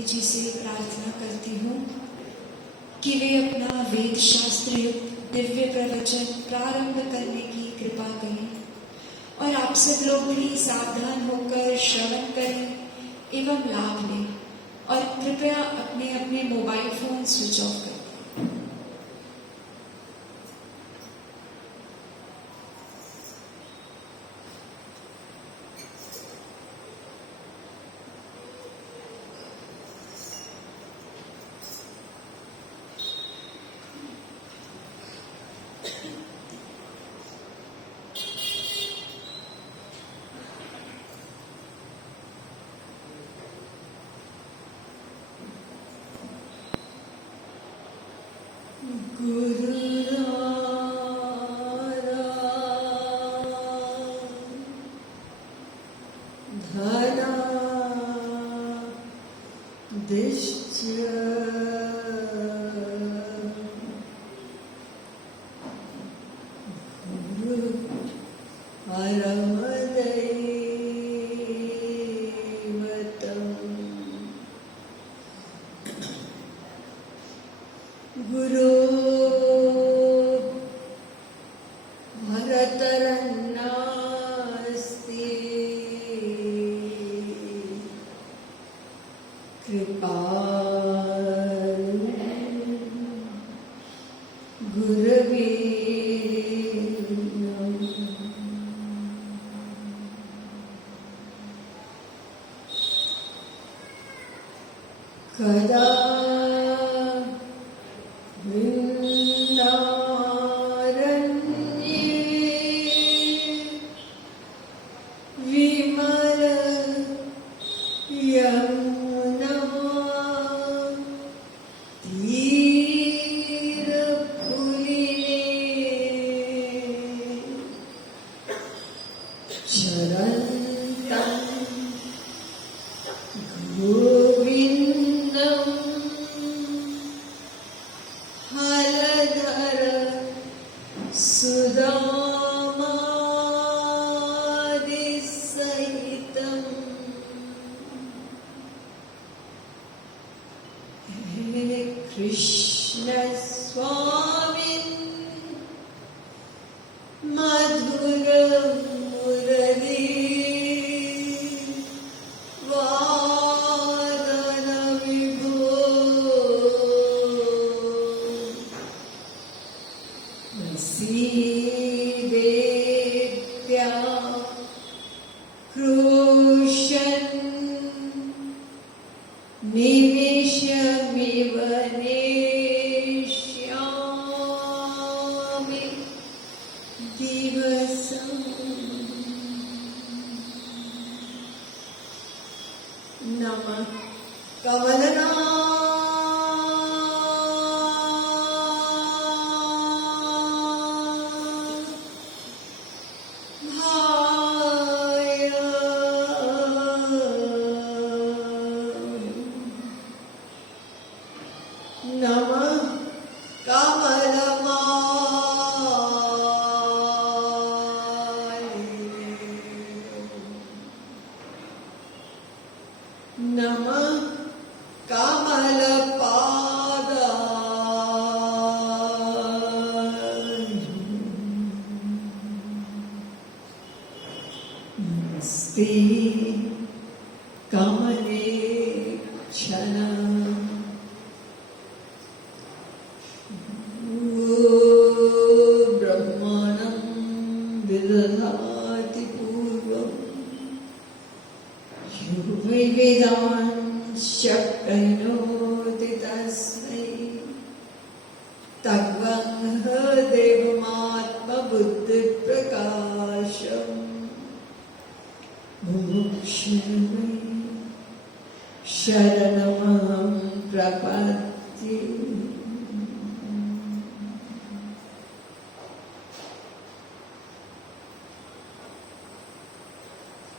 नंदी जी से प्रार्थना करती हूँ कि वे अपना वेद शास्त्र युक्त दिव्य प्रवचन प्रारंभ करने की कृपा करें और आप सब लोग भी सावधान होकर श्रवण करें एवं लाभ लें और कृपया अपने अपने मोबाइल फोन स्विच ऑफ करें।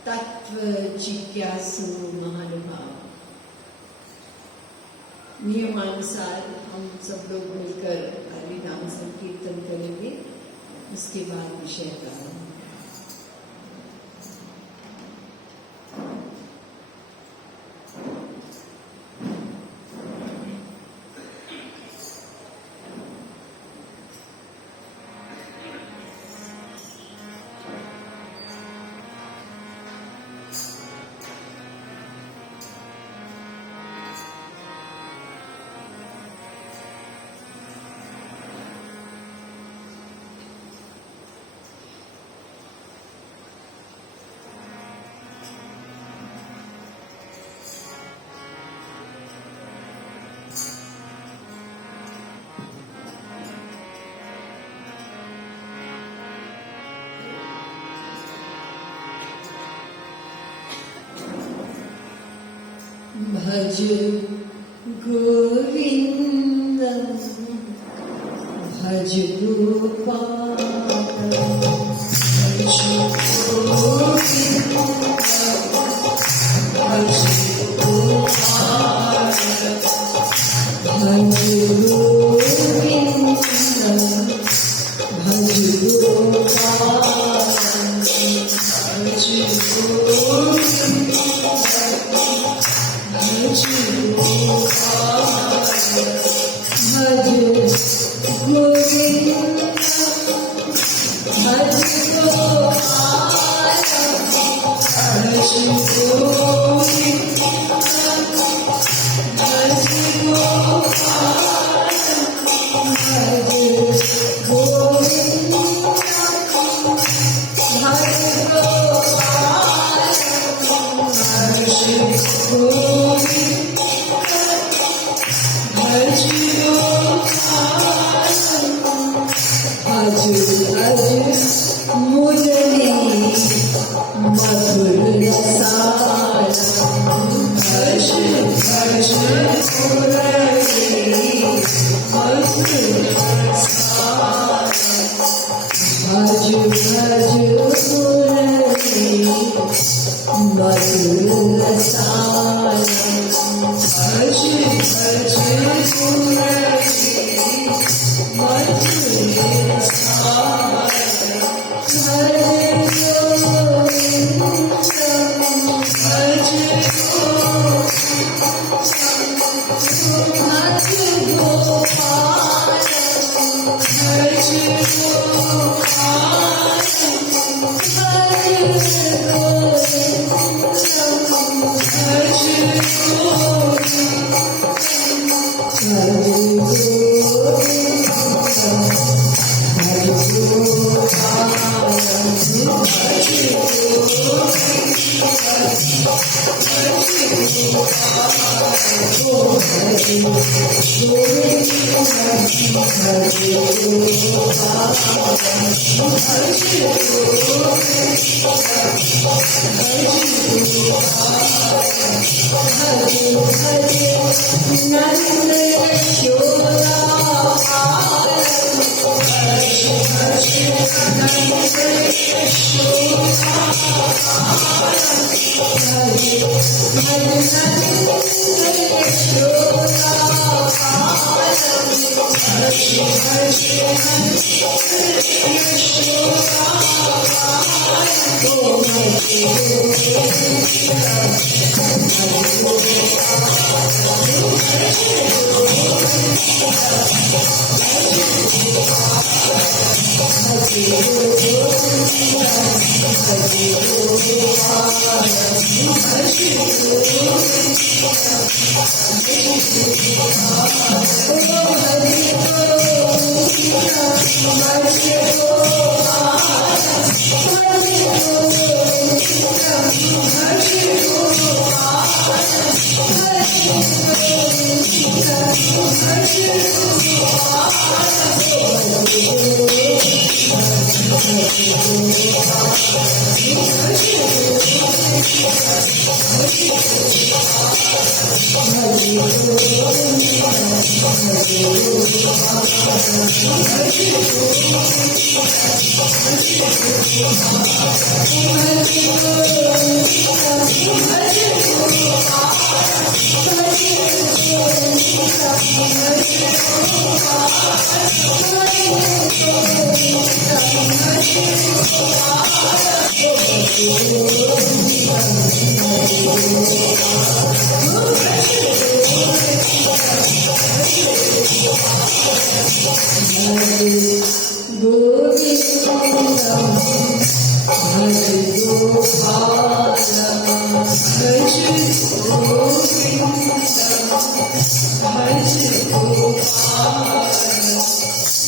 तत्व जिज्ञासु महानुभाव, नियमानुसार हम सब लोग मिलकर हरि नाम संकीर्तन करेंगे। उसके बाद विषय प्रारंभ। भज गोविन्दं भज गोपालं भज गोविन्दं भज गोपालं भज गोविन्दं भज गोपालं भज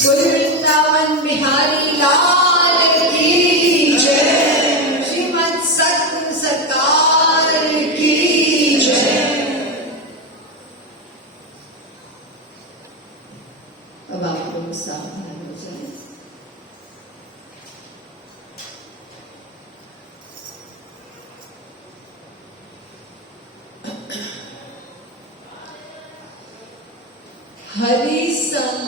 वृंदावन बिहारी लाल की जय, श्रीमद सतगुरु सरकार की जय। अब आप लोग सावधान हो जाए। हरि सम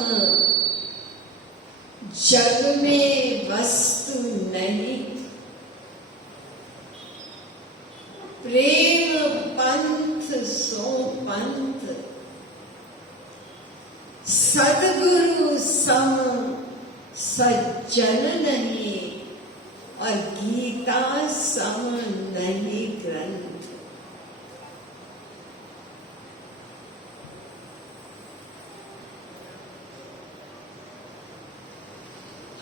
जग में वस्तु नहीं, प्रेम पंथ सो पंथ, सदगुरु सम सज्जन नहीं, और गीता सम नहीं ग्रंथ।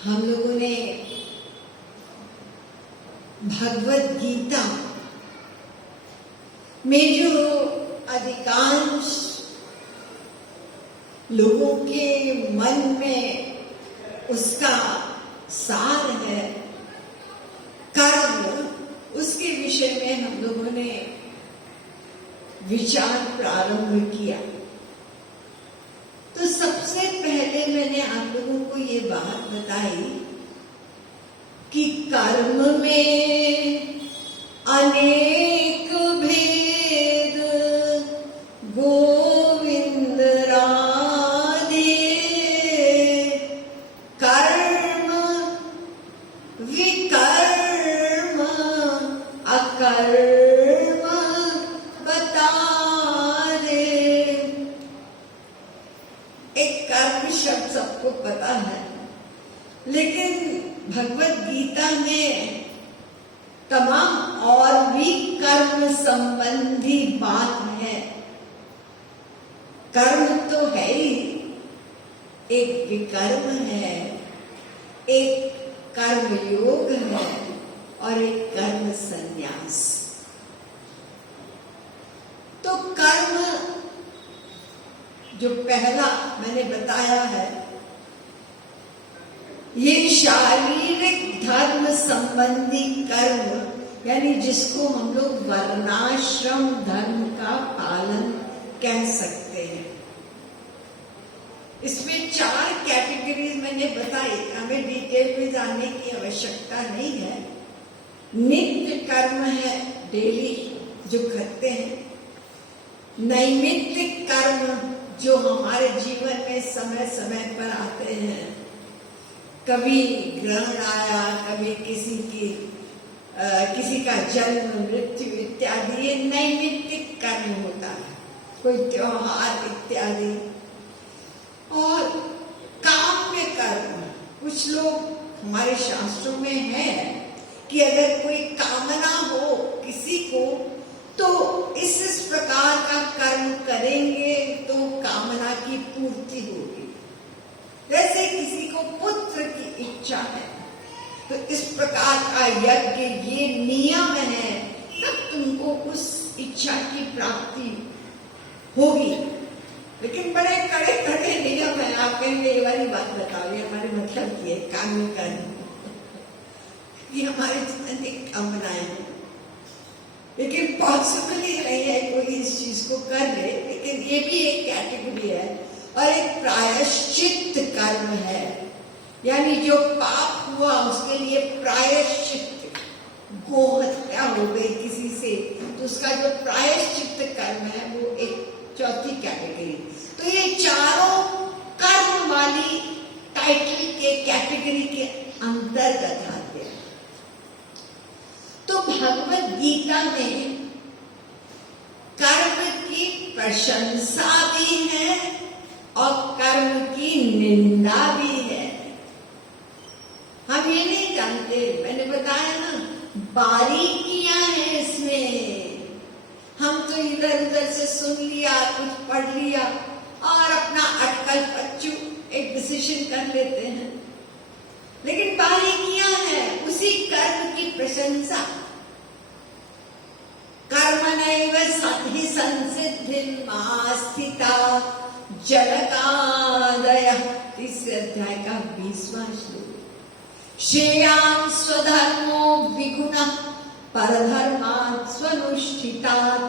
हम लोगों ने भगवत गीता में जो अधिकांश लोगों के मन में उसका सार है, कर्म, उसके विषय में हम लोगों ने विचार प्रारंभ किया। तो सबसे पहले मैंने आप लोगों को ये बात बताई कि कर्म में अनेक भेद गोविंद राधे, कर्म विकर्म अकर्म बता दे। एक कर्म शब्द सबको पता है, लेकिन भगवत गीता में तमाम और भी कर्म संबंधी बात है। कर्म तो है ही, एक विकर्म है, एक कर्म योग है, और एक कर्म संन्यास। तो कर्म जो पहला मैंने बताया है, ये शारीरिक धर्म संबंधी कर्म, यानी जिसको हम लोग वर्णाश्रम धर्म का पालन कह सकते हैं। इसमें 4 कैटेगरीज मैंने बताई, हमें डिटेल में जाने की आवश्यकता नहीं है। नित्य कर्म है, डेली जो करते हैं। नैमित्तिक कर्म जो हमारे जीवन में समय समय पर आते हैं, कभी ग्रहण आया, कभी किसी का जन्म मृत्यु इत्यादि, ये नैमित्तिक कर्म होता है, कोई त्योहार इत्यादि। और काम्य कर्म, कुछ लोग हमारे शास्त्रों में है कि अगर कोई कामना हो किसी को, तो इस प्रकार का कर्म करेंगे तो कामना की पूर्ति होगी। जैसे किसी को पुत्र की इच्छा है, तो इस प्रकार का यज्ञ, ये नियम है, तब तुमको उस इच्छा की प्राप्ति होगी। लेकिन बड़े कड़े कड़े नियम है। आप कहेंगे ये वाली बात बताओ, ये हमारे मतलब की है काम्य कर्म, ये हमारे जीवन की कामनाएं हैं। लेकिन पॉसिबली नहीं है कोई इस चीज को कर ले, लेकिन ये भी एक कैटेगरी है। और एक प्रायश्चित कर्म है, यानी जो पाप हुआ उसके लिए प्रायश्चित, गोहत्या हो गई किसी से, तो उसका जो प्रायश्चित कर्म है वो एक चौथी कैटेगरी। तो ये चारों कर्म वाली टाइटल के कैटेगरी के अंतर्गत आते हैं। तो भगवत गीता में कर्म की प्रशंसा भी है और कर्म की निंदा भी है। हम ये नहीं जानते, मैंने बताया ना, बारीकियां हैं इसमें। हम तो इधर उधर से सुन लिया, कुछ पढ़ लिया और अपना अटकल पच्चू एक डिसीजन कर लेते हैं। लेकिन बारीकियां हैं उसी कर्म की प्रशंसा। कर्मणैव हि संसिद्धिं स्थिता जनकादयः। तीसरे अध्याय का 20वां श्लोक। श्रेयान् स्वधर्मो विगुणः परधर्मात् स्वनुष्ठितात्।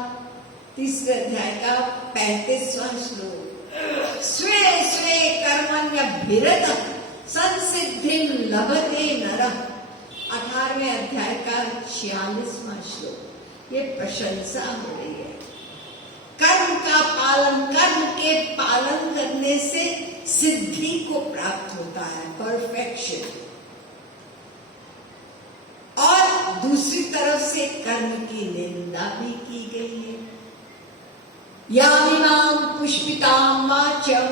तीसरे अध्याय का 35वां श्लोक। स्वे स्वे कर्मण्यभिरतः संसिद्धिं लभते नरः। 18वें अध्याय का 46वां श्लोक। ये प्रशंसा हो रही है। कर्म का पालन, कर्म के के पालन करने से सिद्धि को प्राप्त होता है, परफेक्शन। और दूसरी तरफ से कर्म की निंदा भी की गई है। यामिमां पुष्पितां वाचं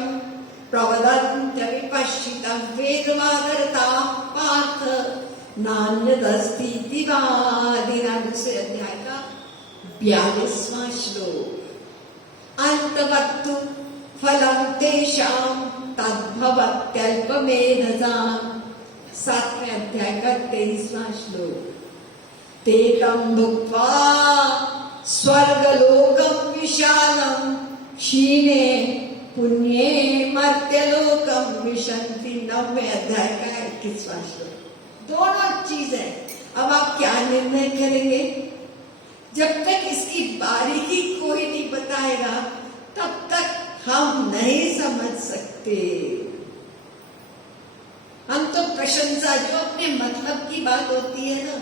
प्रवदन्त्य विपश्चितं वेदवादरताः पार्थ नान्यदस्ति दिवादिना। दूसरे अध्याय का 42वां श्लोक। अंतवत्तु फलं तेषां तद्भवत्यल्पमेधसाम्। 7वें अध्याय का 23वां श्लोक। ते तं भुक्त्वा स्वर्गलोकं विशालं क्षीणे पुण्ये मर्त्यलोकं विशन्ति। 9वें अध्याय का 21वां श्लोक। दोनों चीजें। अब आप क्या निर्णय करेंगे? जब तक इसकी बारीकी कोई नहीं बताएगा तब तक हम नहीं समझ सकते। हम तो प्रशंसा, जो अपने मतलब की बात होती है ना,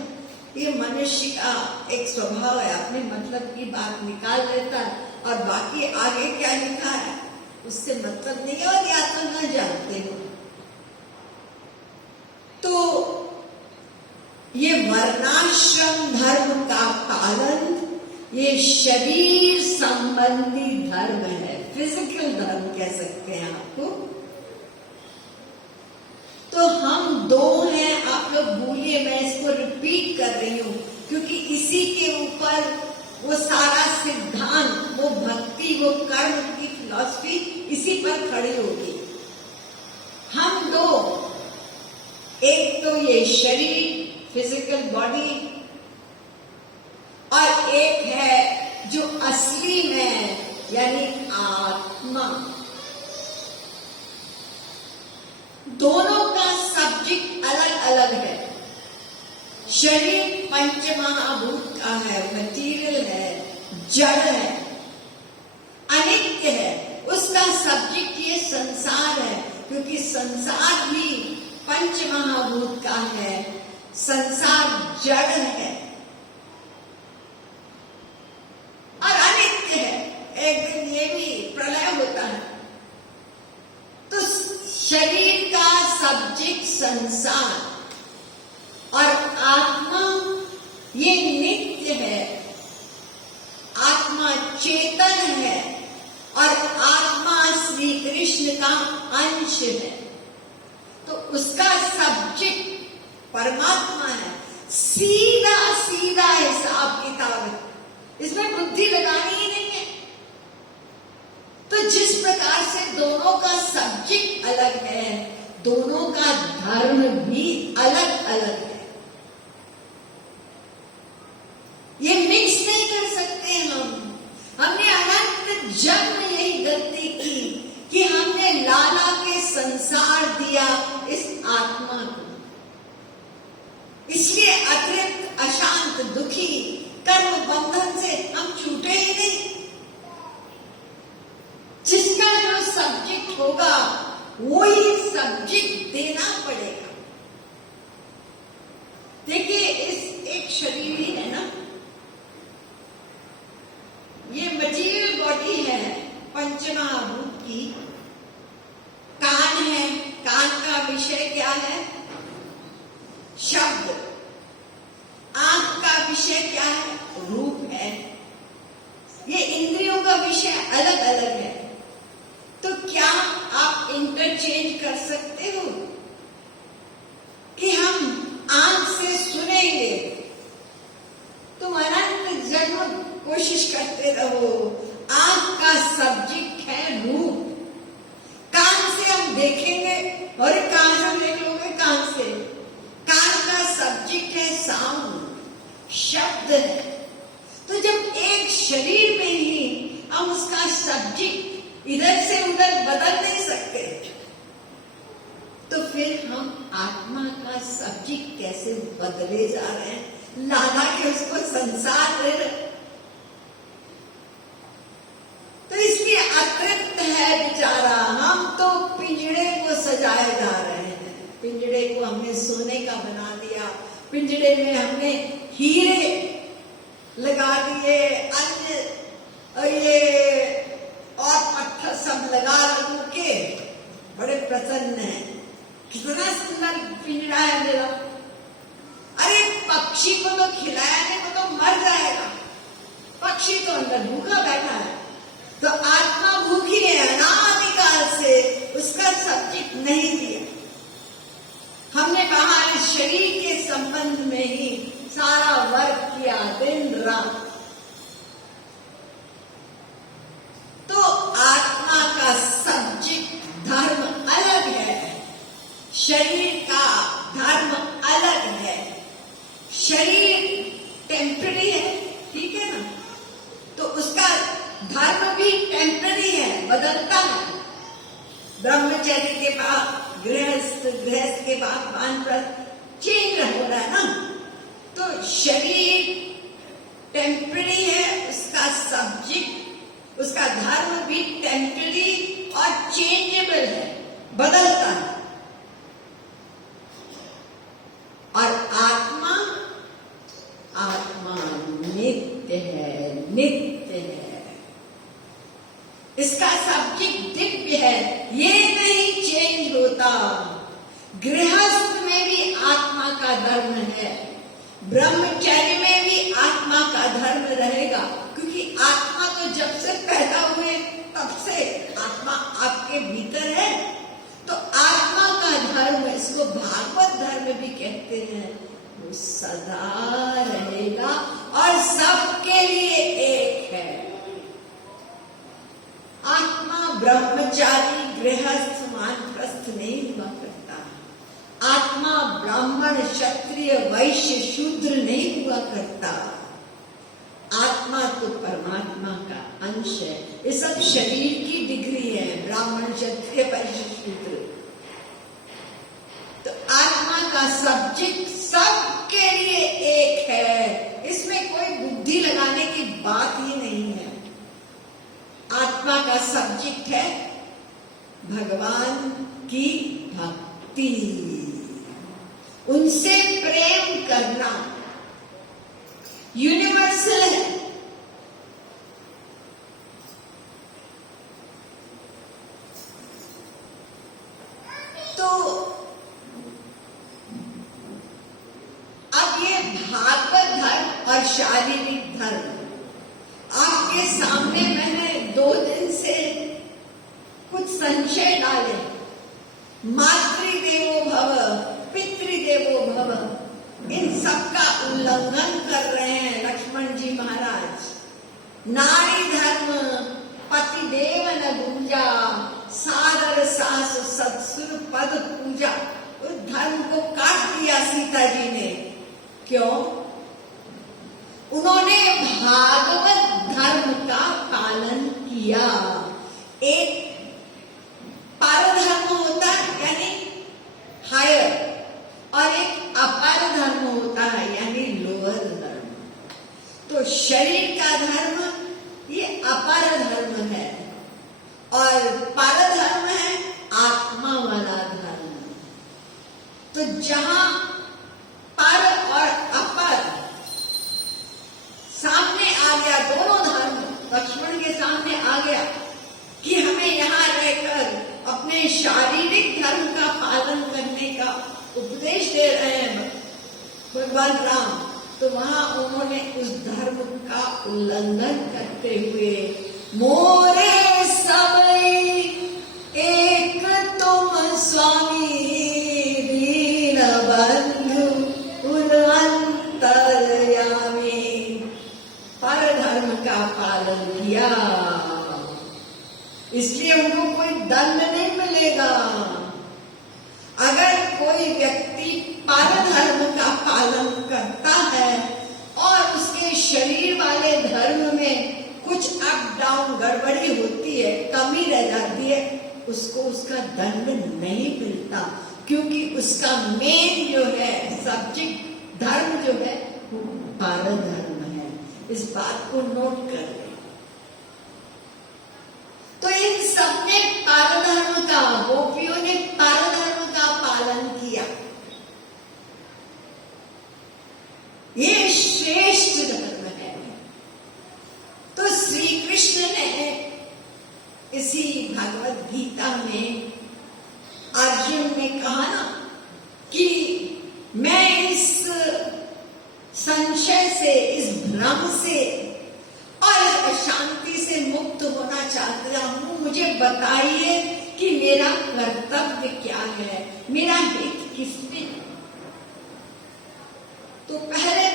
ये मनुष्य का एक स्वभाव है, अपने मतलब की बात निकाल लेता है और बाकी आगे क्या लिखा है उससे मतलब नहीं, और या तो न जानते हो। तो ये वर्णाश्रम धर्म का पालन, ये शरीर संबंधी धर्म है, फिजिकल धर्म कह सकते हैं आपको। तो हम दो हैं, आप लोग भूलिए, मैं इसको रिपीट कर रही हूं क्योंकि इसी के ऊपर वो सारा सिद्धांत, वो भक्ति, वो कर्म की फिलॉसफी इसी पर खड़ी होगी। हम दो, एक तो ये शरीर, फिजिकल बॉडी, और एक है जो असली में, यानी आत्मा। दोनों का सब्जेक्ट अलग अलग है। शरीर पंच महाभूत का है, मटीरियल है, जड़ है, अनित्य है। उसका सब्जेक्ट ये संसार है क्योंकि संसार भी पंच महाभूत का है, संसार जड़ है और अनित्य है। एक दिन ये भी प्रलय होता है। तो शरीर का सब्जेक्ट संसार और आत्मा ये नित्य है, आत्मा चेतन है और आत्मा श्री कृष्ण का अंश है। तो उसका सब्जेक्ट परमात्मा है। सीधा सीधा हिसाब किताब है, इसमें बुद्धि लगानी ही नहीं है। तो जिस प्रकार से दोनों का सब्जेक्ट अलग है, दोनों का धर्म भी अलग अलग है। ये मिक्स नहीं कर सकते हम। हमने अनंत जन्म यही गलती की कि हमने लाला के संसार दिया इस आत्मा को। इसलिए अतृप्त, अशांत, दुखी, कर्म बंधन से हम छूटे ही नहीं। जिसका जो सब्जेक्ट होगा वही सब्जेक्ट देना पड़ेगा। देखिए, इस एक शरीर ही है ना, ये मटीरियल बॉडी है पंचमहाभूत की। कान है, कान का विषय क्या है? शब्द। आंख का विषय क्या है? रूप है। ये इंद्रियों का विषय अलग अलग है। तो क्या आप इंटरचेंज कर सकते हो कि हम आंख से सुनेंगे, तुम अनंत जन्म कोशिश करते रहो। आंख का सब्जेक्ट है रूप। कान से हम देखेंगे, और कान से देख लोगे, कान से। कान का सब्जेक्ट है साउंड, शब्द है। तो जब एक शरीर में ही हम उसका सब्जेक्ट इधर से उधर बदल नहीं सकते, तो फिर हम आत्मा का सब्जेक्ट कैसे बदले जा रहे हैं? लाला के उसको संसार दे रहे। तो इसलिए अतृप्त है बेचारा। हम तो पिंजड़े को सजाए जा रहे हैं। पिंजड़े को हमने सोने का बना दिया, पिंजड़े में हमने हीरे लगा दिए, अन्य ये और पत्थर सब शरीर का धर्म अलग है। शरीर टेम्पररी है, ठीक है ना, तो उसका धर्म भी टेम्पररी है, बदलता है। ब्रह्मचर्य के बाद गृहस्थ, गृहस्थ के बाद वानप्रस्थ, चेंज हो रहा है ना। तो शरीर टेम्पररी है, उसका सब्जेक्ट, उसका धर्म भी टेम्पररी और चेंजेबल है, बदलता है। और आत्मा, आत्मा नित्य है, नित्य है। इसका सब्जेक्ट दिव्य है, ये नहीं चेंज होता। गृहस्थ में भी आत्मा का धर्म है, ब्रह्मचर्य में भी आत्मा का धर्म रहेगा, क्योंकि आत्मा तो जब से पैदा हुए तब से आत्मा आपके भीतर है। तो आत्मा का धर्म, इसको भागवत धर्म भी कहते हैं, वो सदा रहेगा और सबके लिए एक है। आत्मा ब्रह्मचारी, गृहस्थ, वानप्रस्थ नहीं हुआ करता। आत्मा ब्राह्मण, क्षत्रिय, वैश्य, शूद्र नहीं हुआ करता। आत्मा तो परमात्मा का अंश है। ये सब शरीर की डिग्री है, ब्राह्मण, क्षत्रिय, वैश्य, शूद्र। तो आत्मा का सब्जेक्ट सबके लिए एक है, इसमें कोई बुद्धि लगाने की बात ही नहीं है। आत्मा का सब्जेक्ट है भगवान की भक्ति, उनसे प्रेम करना, यूनिवर्सल है। तो अब ये भागवत धर्म और शारीरिक धर्म आपके सामने मैंने 2 दिन से कुछ संशय डाले। मातृदेवो भव, पितृदेवो भव, इन सब का उल्लंघन कर रहे हैं लक्ष्मण जी महाराज। नारी धर्म, पति देव न गुंजा, सादर सास सत्सुर पद पूजा, उस धर्म को काट दिया सीता जी ने। क्यों? उन्होंने भागवत धर्म का पालन किया। एक परधर्म होता है यानी हायर, और एक अपर धर्म होता है यानी लोअर धर्म। तो शरीर का धर्म ये अपर धर्म है, और पर धर्म है आत्मा वाला धर्म। तो जहां पर और अपर सामने आ गया, दोनों धर्म लक्ष्मण के सामने आ गया कि हमें यहाँ रहकर अपने शारीरिक धर्म का पालन करने का उपदेश दे रहे हैं भगवान राम। तो वहां उन्होंने उस धर्म का उल्लंघन करते हुए, मोरे सबई एक तुम स्वामी, दीन बंधु उर अंतर्यामी, पर धर्म का पालन किया। इसलिए उनको कोई दंड नहीं मिलेगा। अगर कोई व्यक्ति पर धर्म का पालन करता है और उसके शरीर वाले धर्म में कुछ अप डाउन गड़बड़ी होती है, कमी रह जाती है, उसको उसका दंड नहीं मिलता, क्योंकि उसका मेन जो है सब्जेक्ट धर्म जो है वो पर धर्म है। इस बात को नोट कर ले। तो इन सबने पर धर्म का, गोपियों ने पर धर्म का पालन किया। ये श्रेष्ठ धर्म है। तो श्री कृष्ण ने इसी भगवत गीता में अर्जुन ने कहा ना कि मैं इस संशय से, इस भ्रम से और अशांति से मुक्त होना चाहता हूं। मुझे बताइए कि मेरा कर्तव्य क्या है, मेरा हित किसमें। तो पहले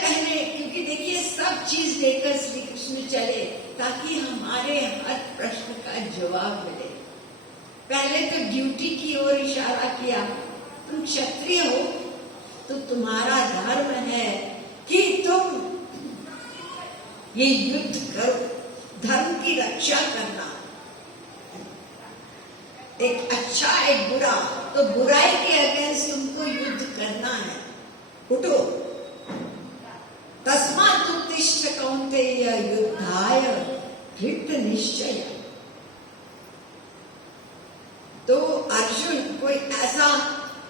क्योंकि देखिए सब चीज लेकर श्री कृष्ण चले ताकि हमारे हर प्रश्न का जवाब मिले। पहले तो ड्यूटी की ओर इशारा किया तुम क्षत्रिय हो तो तुम्हारा धर्म है कि तुम ये युद्ध करो, धर्म की रक्षा करना। एक अच्छा एक बुरा, तो बुराई के अगेंस्ट तुमको युद्ध करना है। उठो, तस्मात् उत्तिष्ठ कौन्तेय युद्धाय कृत निश्चय। तो अर्जुन कोई ऐसा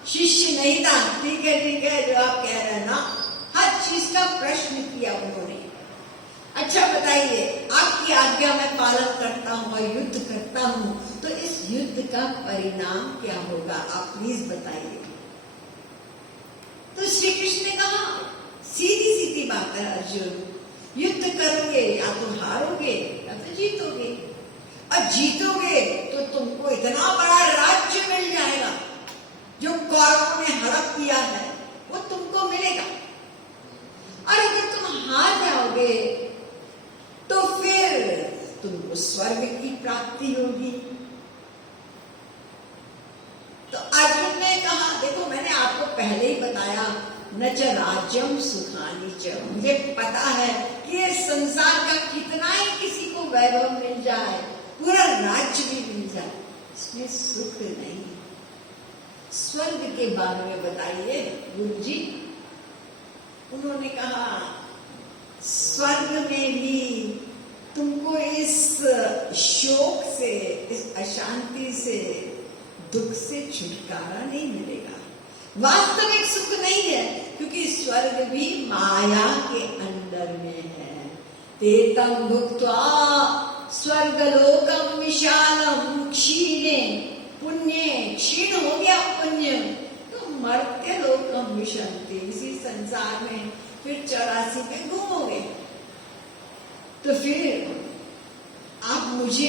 शिष्य नहीं था, ठीक है जो आप कह रहे हैं ना, हर चीज का प्रश्न किया उन्होंने। अच्छा बताइए, आपकी आज्ञा में पालन करता हूं और युद्ध करता हूं, तो इस युद्ध का परिणाम क्या होगा, आप प्लीज बताइए। तो श्री कृष्ण ने कहा, सीधी सीधी बात है अर्जुन, युद्ध करोगे या तो हारोगे या तो जीतोगे, और जीतोगे तो तुमको इतना बड़ा राज्य मिल जाएगा जो कौरवों ने हड़प किया है वो तुमको मिलेगा। और अगर तुम हार जाओगे तो फिर तुमको स्वर्ग की प्राप्ति होगी। तो अर्जुन ने कहा, देखो मैंने आपको पहले ही बताया, न च राज्यम सुखानी च, मुझे पता है कि ये संसार का कितना ही किसी को वैभव मिल जाए, पूरा राज्य भी मिल जाए, इसमें सुख नहीं। स्वर्ग के बारे में बताइए गुरु जी। उन्होंने कहा, स्वर्ग में भी तुमको इस शोक से, इस अशांति से, दुख से छुटकारा नहीं मिलेगा, वास्तविक सुख नहीं है, क्योंकि स्वर्ग भी माया के अंदर में है। तेतम भुक्त्वा स्वर्गलोकम विशालम क्षीणे, पुण्य क्षीण हो गया पुण्य, तो मर्त्य लोकम विशन्ति, इसी संसार में फिर 84 में घूमोगे। तो फिर आप मुझे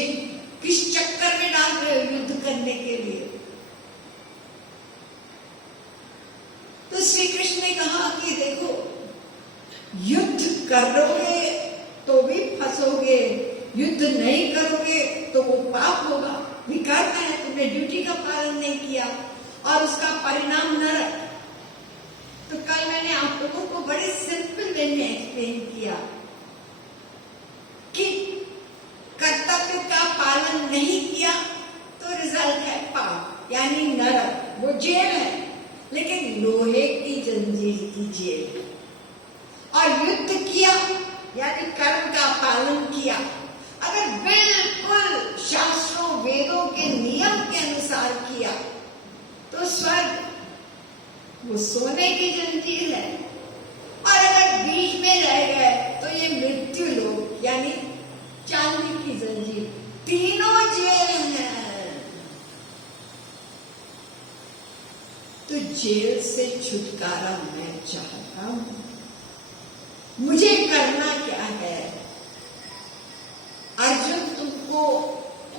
किस चक्कर में डाल रहे हो युद्ध करने के लिए? तो श्री कृष्ण ने कहा कि देखो, युद्ध करोगे तो भी फंसोगे, युद्ध नहीं करोगे तो वो पाप होगा, करना है, तुमने ड्यूटी का पालन नहीं किया और उसका परिणाम नरक। तो कल मैंने आप लोगों को बड़े सिंपल वे में एक्सप्लेन किया कि कर्तव्य का पालन नहीं किया तो रिजल्ट है पाप, यानी नरक, वो जेल है, लेकिन लोहे की जंजीर की जेल। और युद्ध किया यानी कर्म का पालन किया, अगर बिल्कुल शास्त्रों वेदों के नियम के अनुसार किया तो स्वर्ग वो सोने की जंजीर है, और अगर बीच में रह गए तो ये मृत्यु लोक यानी चांदी की जंजीर, तीनों जेल हैं। तो जेल से छुटकारा मैं चाहता हूं, मुझे करना क्या है? अर्जुन, तुमको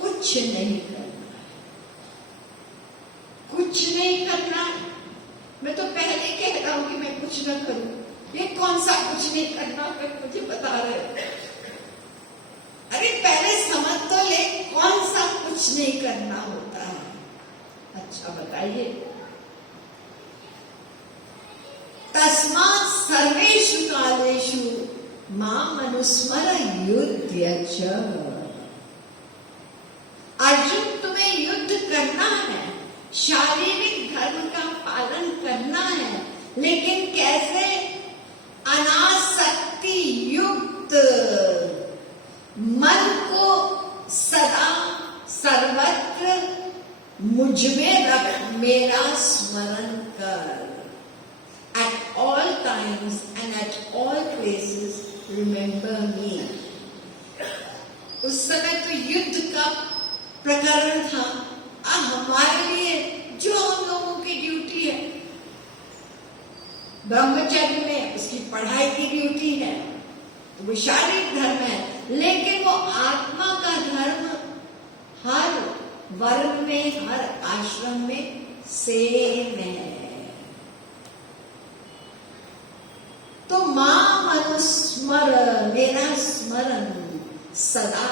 कुछ नहीं करना है, कुछ नहीं करना है। मैं तो पहले कह रहा हूं कि मैं कुछ न करूं, ये कौन सा कुछ नहीं करना फिर मुझे बता रहे हो? अरे पहले समझ तो ले, कौन सा कुछ नहीं करना होता है। अच्छा बताइए। तस्मात् सर्वेषु कालेषु माम अनुस्मर युध्य च। अर्जुन, तुम्हें युद्ध करना है, शारीरिक धर्म का पालन करना है, लेकिन कैसे? अनासक्ति युक्त मन को सदा सर्वत्र मुझ में रख, मेरा स्मरण कर। At all times and at all places remember me. उस समय तो युद्ध का प्रकरण था, अब हमारे लिए जो हम लोगों की ड्यूटी है, ब्रह्मचर्य में उसकी पढ़ाई की ड्यूटी है, वो शारीरिक धर्म है, लेकिन वो आत्मा का धर्म हर वर्ण में, हर आश्रम में सेम है। तो मां अनुस्मर, मेरा स्मरण सदा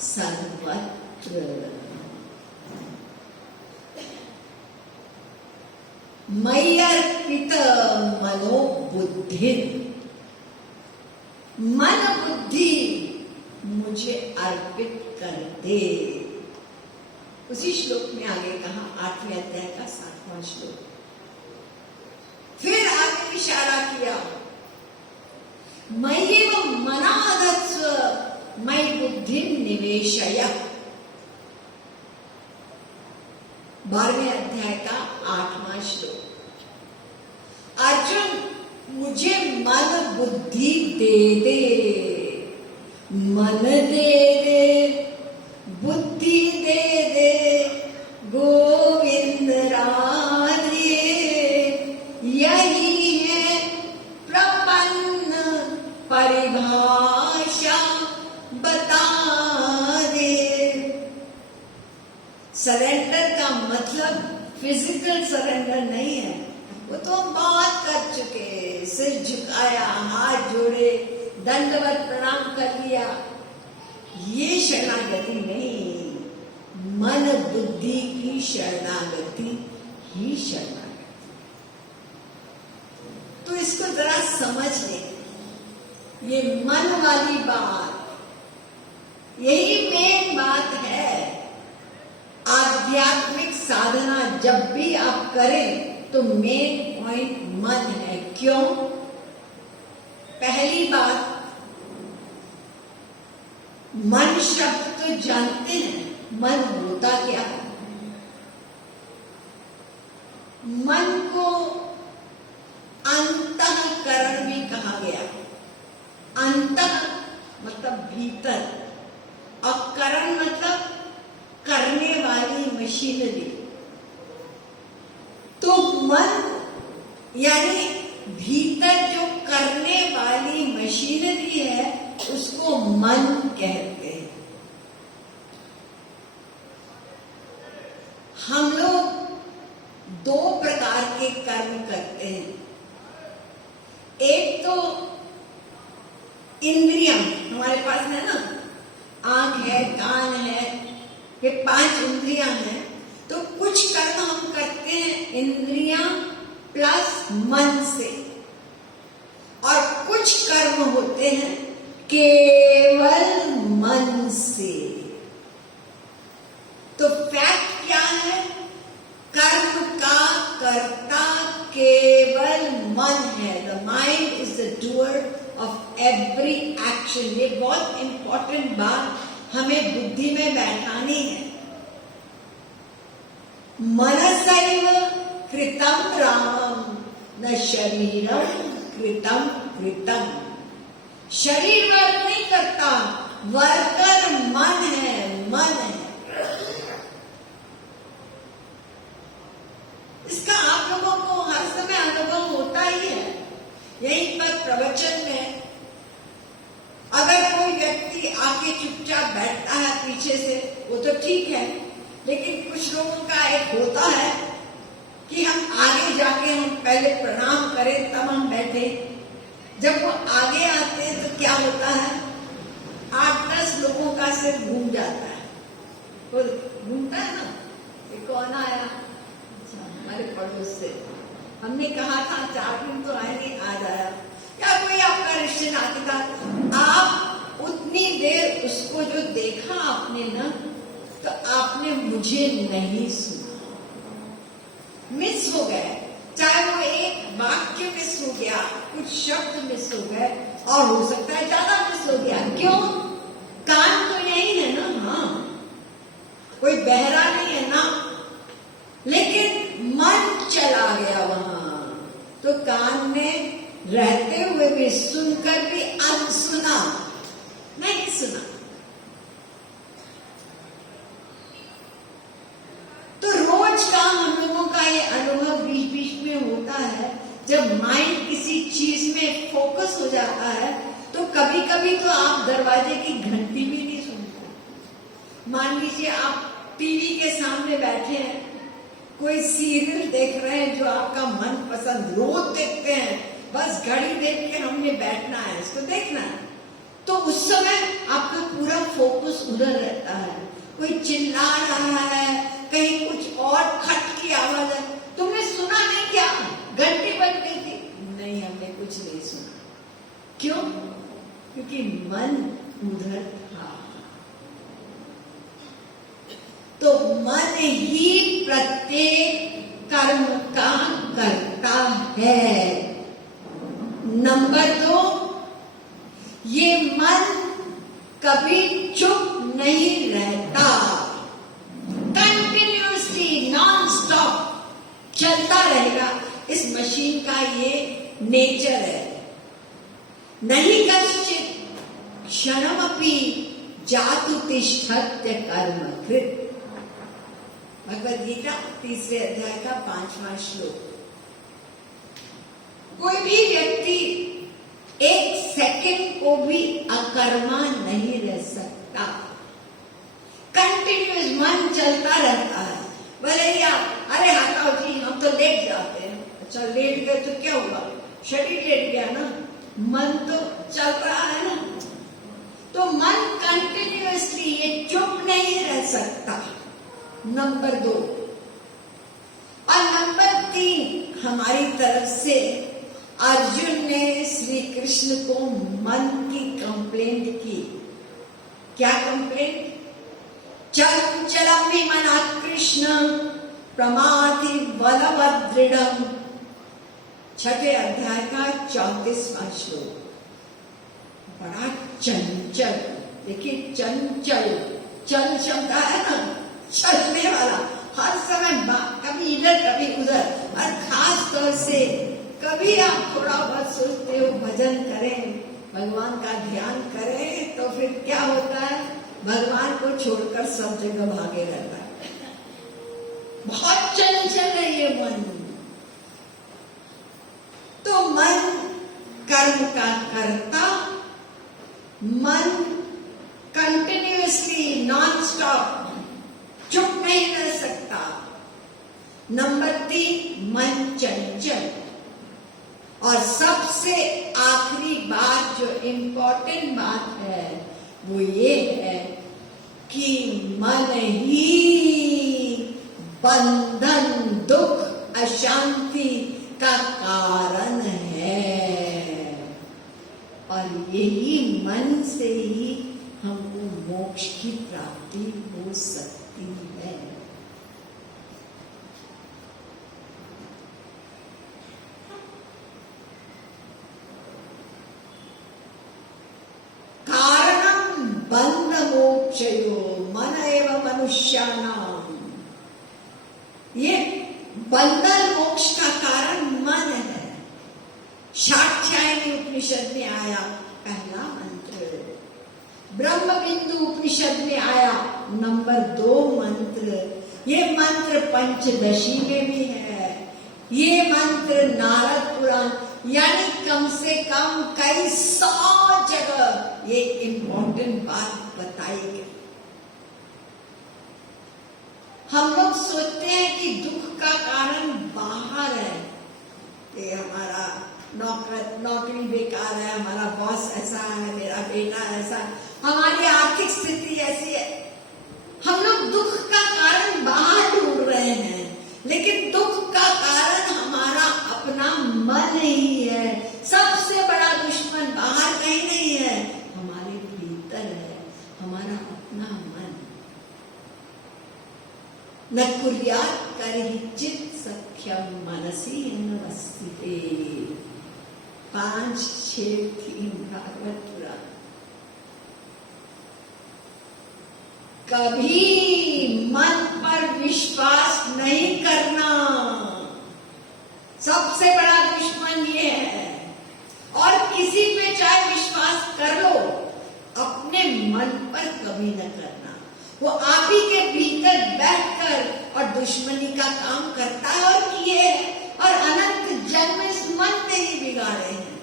सर्वत्र। मय्यर्पित मनोबुद्धि, मन बुद्धि मुझे अर्पित कर दे। उसी श्लोक में आगे कहा, 8वें अध्याय का 7वां श्लोक। फिर आगे इशारा किया, मय्येव मनाधत्स्व मयि बुद्धि निवेशय। 12वें अध्याय का 8वां श्लोक। अर्जुन, मुझे मन बुद्धि दे दे, मन दे दे, बुद्धि दे दे, गोविंद राधे, यही है प्रपन्न परिभाषा, बता दे। सरेंडर का मतलब फिजिकल सरेंडर नहीं है, वो तो हम बात कर चुके, सिर झुकाया, हाथ जोड़े, दंडवत प्रणाम कर लिया, ये शरणागति नहीं। मन बुद्धि की शरणागति ही शरणागति। तो इसको जरा समझ ले, ये मन वाली बात, यही मेन बात है। आध्यात्मिक साधना जब भी आप करें तो मेन पॉइंट मन है। क्यों? पहली बात, मन शब्द तो जानते हैं, मन होता क्या है? मन को अंतःकरण भी कहा गया। अंतः मतलब भीतर, और करण मतलब करने वाली मशीनरी। तो मन यानी भीतर जो करने वाली मशीनरी है, उसको मन कहते हैं। हम लोग 2 प्रकार के कर्म करते हैं। एक तो इंद्रियां हमारे पास है ना, आंख है, कान है, ये 5 इंद्रियां हैं। तो कुछ कर्म हम करते हैं इंद्रियां प्लस मन से, और कुछ कर्म होते हैं केवल मन से। तो फैक्ट क्या है? कर्म का कर्ता केवल मन है। The mind is the doer of every action. ये बहुत इंपॉर्टेंट बात हमें बुद्धि में बैठानी है। मनसैव कृतं रामं न शरीरं कृतं कृतं। शरीर वर्क नहीं करता, वर्कर मन है, मन है। इसका आप लोगों को हर समय अनुभव होता ही है। यहीं पर प्रवचन में अगर कोई व्यक्ति आके चुपचाप बैठता है पीछे से, वो तो ठीक है, लेकिन कुछ लोगों का एक होता है कि हम आगे जाके हम पहले प्रणाम करें तब हम बैठे। जब वो आगे आते हैं तो क्या होता है, 8-10 लोगों का सिर घूम जाता है। वो घूमता है ना, ये कौन आया? हमारे पड़ोस से। हमने कहा था 4 दिन तो आए नहीं, आज आया। या कोई आपका रिश्तेदार था, आप उतनी देर उसको जो देखा आपने ना, तो आपने मुझे नहीं सुना, मिस हो गए। चाहे वो एक वाक्य मिस हो गया, कुछ शब्द मिस हो गए, और हो सकता है ज्यादा मिस हो गया। क्यों? कान तो यही है ना, हाँ, कोई बहरा नहीं है ना, लेकिन मन चला गया वहां। तो कान में रहते हुए भी, सुनकर भी अनसुना, नहीं सुना। तो रोज का हम लोगों का ये अनुभव बीच बीच में होता है। जब माइंड किसी चीज में फोकस हो जाता है, तो कभी कभी तो आप दरवाजे की घंटी भी नहीं सुनते। मान लीजिए आप टीवी के सामने बैठे हैं, कोई सीरियल देख रहे हैं जो आपका मन पसंद, रोज देखते हैं, बस घड़ी देख के हमने बैठना है, इसको देखना है, तो उस समय आपका पूरा फोकस उधर रहता है। कोई चिल्ला रहा है, कहीं कुछ और खट की आवाज है, तुमने सुना नहीं क्या? घंटी बज गई थी। नहीं, हमने कुछ नहीं सुना। क्यों? क्योंकि मन उधर था। तो मन ही प्रत्येक कर्म का करता है। नंबर 2, ये मन कभी चुप नहीं रहता, कंटिन्यूसली नॉन स्टॉप चलता रहेगा। इस मशीन का ये नेचर है। नहीं कश्चित क्षणमपि जातु तिष्ठत्य कर्म कृत। भगवद गीता 3 अध्याय का 5वां श्लोक। कोई भी व्यक्ति 1 सेकंड को भी अकर्मा नहीं रह सकता। कंटिन्यूस मन चलता रहता है। बोले यार, अरे हटाओ जी, हम तो लेट जाते हैं। अच्छा, लेट गए तो क्या हुआ? शरीर लेट गया ना, मन तो चल रहा है ना। तो मन कंटिन्यूसली ये चुप नहीं रह सकता। नंबर 2 और नंबर 3, हमारी तरफ से अर्जुन ने श्री कृष्ण को मन की कंप्लेंट की। क्या कंप्लेंट? चंचलम मना कृष्ण प्रमाथि बलवदृढ़म्। 6 अध्याय का 34वां श्लोक। बड़ा चंचल। देखिए, चंचल, चल शब्द है ना, चलने वाला, हर समय कभी इधर कभी उधर। और खास तौर से कभी आप थोड़ा बहुत सोचते हो भजन करें, भगवान का ध्यान करें, तो फिर क्या होता है? भगवान को छोड़कर सब जगह भागे रहता है। बहुत चंचल है ये मन। तो मन कर्म का करता, मन कंटिन्यूसली नॉन स्टॉप चुप नहीं रह सकता। नंबर 3, मन चंचल। और सबसे आखिरी बात, जो इम्पोर्टेंट बात है, वो ये है कि मन ही बंधन, दुख, अशांति का कारण है। और यही मन से ही हमको मोक्ष की प्राप्ति हो सकती है। कारणम बंध मोक्षयो मन एवं मनुष्याणाम। ये बंधन मोक्ष का कारण मन है। शाक्यायनी उपनिषद में आया पहला मंत्र, ब्रह्म बिंदु उपनिषद में आया नंबर 2 मंत्र। ये मंत्र पंचदशी में भी है। ये मंत्र नारद पुराण, यानी कम से कम कई 100 जगह ये इम्पोर्टेंट बात बताई गई। हम लोग सोचते हैं कि दुख का कारण बाहर है, कि हमारा नौकरी बेकार है, हमारा बॉस ऐसा है, मेरा बेटा ऐसा, हमारी आर्थिक स्थिति ऐसी है। हम लोग दुख का कारण बाहर ढूंढ रहे हैं, लेकिन दुख का कारण हमारा अपना मन ही है। सबसे बड़ा दुश्मन बाहर कहीं नहीं है, हमारे भीतर है, हमारा अपना मन। न कुर्यात् करिचित् सख्यं मनसि नवस्थिते। 5-6-3 भागवत पुराण। कभी मन पर विश्वास नहीं करना, सबसे बड़ा दुश्मन ये है। और किसी पे चाहे विश्वास कर लो, अपने मन पर कभी न करना। वो आप ही के भीतर बैठकर और दुश्मनी का काम करता है और किए है, और अनंत जन्म इस मन ने ही बिगाड़े हैं।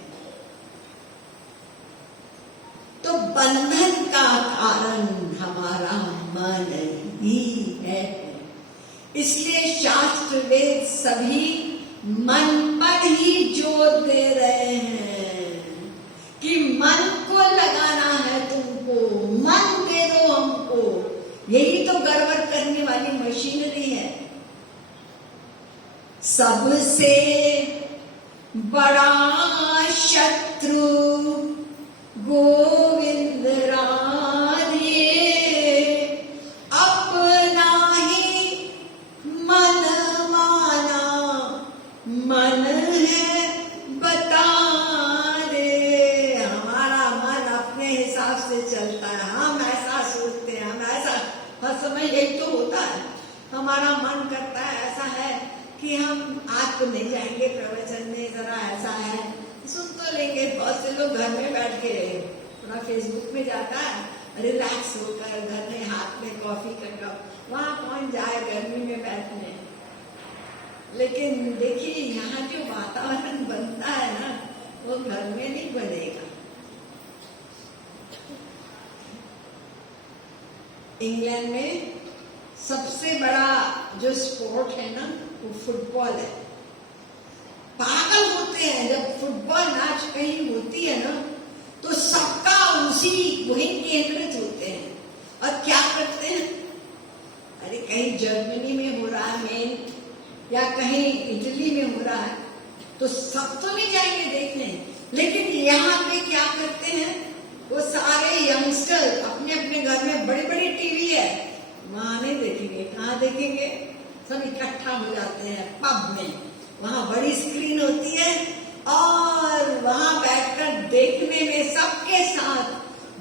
तो बंधन का कारण हमारा मन ही है। इसलिए शास्त्र वेद सभी मन पर ही जोर दे रहे हैं कि मन को लगाना है तुमको, मन दे दो हमको। यही तो गड़बड़ करने वाली मशीनरी है। सबसे बड़ा शत्रु गोविंद राधे, अपना ही मन माना, मन है बता दे। हमारा मन अपने हिसाब से चलता है, हम ऐसा सोचते हैं, हम ऐसा, हर समय यही तो होता है। हमारा मन करता है, ऐसा है कि हम आज तो नहीं जाएंगे प्रवचन में, जरा ऐसा है, सुन तो लेंगे। बहुत से लोग घर में बैठ के थोड़ा फेसबुक में जाता है रिलैक्स होकर, घर में हाथ में कॉफी का कप, वहां कौन जाए गर्मी में बैठने। लेकिन देखिए यहाँ जो वातावरण बनता है ना, वो घर में नहीं बनेगा। इंग्लैंड में सबसे बड़ा जो स्पोर्ट है ना, वो फुटबॉल है। पागल होते हैं जब फुटबॉल मैच कहीं होती है ना, तो सबका उसी वहीं केंद्रित होते हैं और क्या करते हैं, अरे कहीं जर्मनी में हो रहा है मेन, या कहीं इटली में हो रहा है, तो सब तो नहीं जाएंगे देखने। लेकिन यहाँ पे क्या करते हैं, वो सारे यंगस्टर अपने अपने घर में बड़ी बड़ी टीवी है, वहां नहीं देखेंगे। कहाँ देखेंगे, सब इकट्ठा हो जाते हैं पब में, वहां बड़ी स्क्रीन होती है और वहां बैठकर देखने में सबके साथ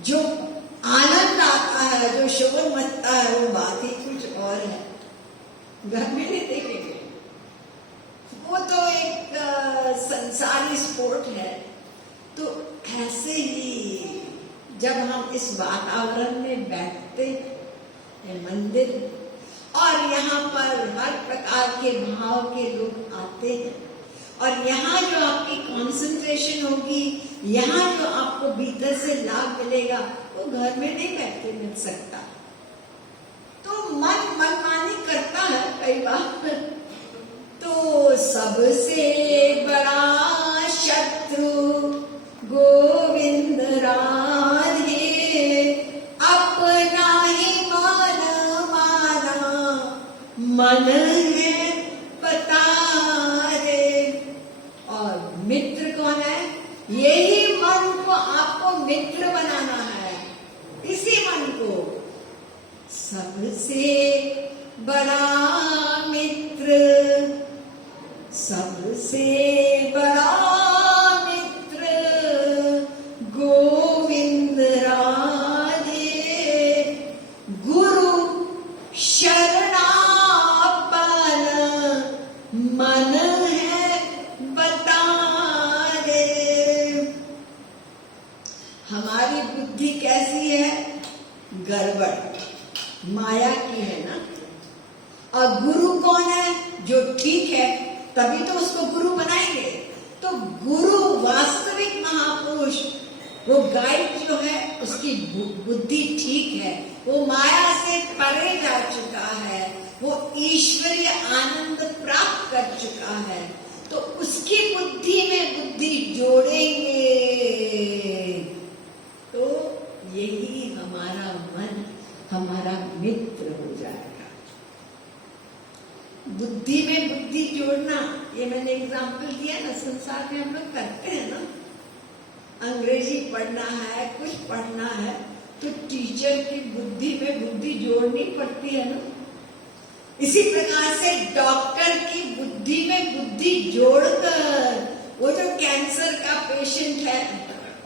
जो आनंद आता है, जो शोर मचता है, वो बात ही कुछ और है। घर में नहीं देखेंगे। वो तो एक संसारी स्पोर्ट है। तो ऐसे ही जब हम इस वातावरण में बैठते हैं मंदिर, और यहाँ पर हर प्रकार के भाव के लोग आते हैं, और यहाँ जो आपकी कंसंट्रेशन होगी, यहाँ जो आपको भीतर से लाभ मिलेगा, वो घर में नहीं बैठ के मिल सकता। तो मन मनमानी करता है कई बार। तो सबसे बड़ा शत्रु गोविंद राधे, अपना ही मन माना, मन है बता दे। और मित्र कौन है, यही मन को आपको मित्र बनाना है, इसी मन को। सबसे बड़ा मित्र, सबसे बड़ा मित्र गोविंद राधे, गुरु शरणापन, मन है बता दे। हमारी बुद्धि कैसी है, गड़बड़, माया की है ना। और गुरु कौन है, जो ठीक है, तभी तो उसको गुरु बनाएंगे। तो गुरु वास्तविक महापुरुष, वो गाइड जो है, उसकी बुद्धि ठीक है, वो माया से परे जा चुका है, वो ईश्वरीय आनंद प्राप्त कर चुका है। तो उसकी बुद्धि में बुद्धि जोड़ेंगे, तो यही हमारा मन हमारा मित्र हो जाएगा। बुद्धि में बुद्धि जोड़ना, ये मैंने एग्जाम्पल दिया ना, संसार में हम लोग करते हैं ना। अंग्रेजी पढ़ना है, कुछ पढ़ना है, तो टीचर की बुद्धि में बुद्धि जोड़नी पड़ती है ना। इसी प्रकार से डॉक्टर की बुद्धि में बुद्धि जोड़कर, वो जो कैंसर का पेशेंट है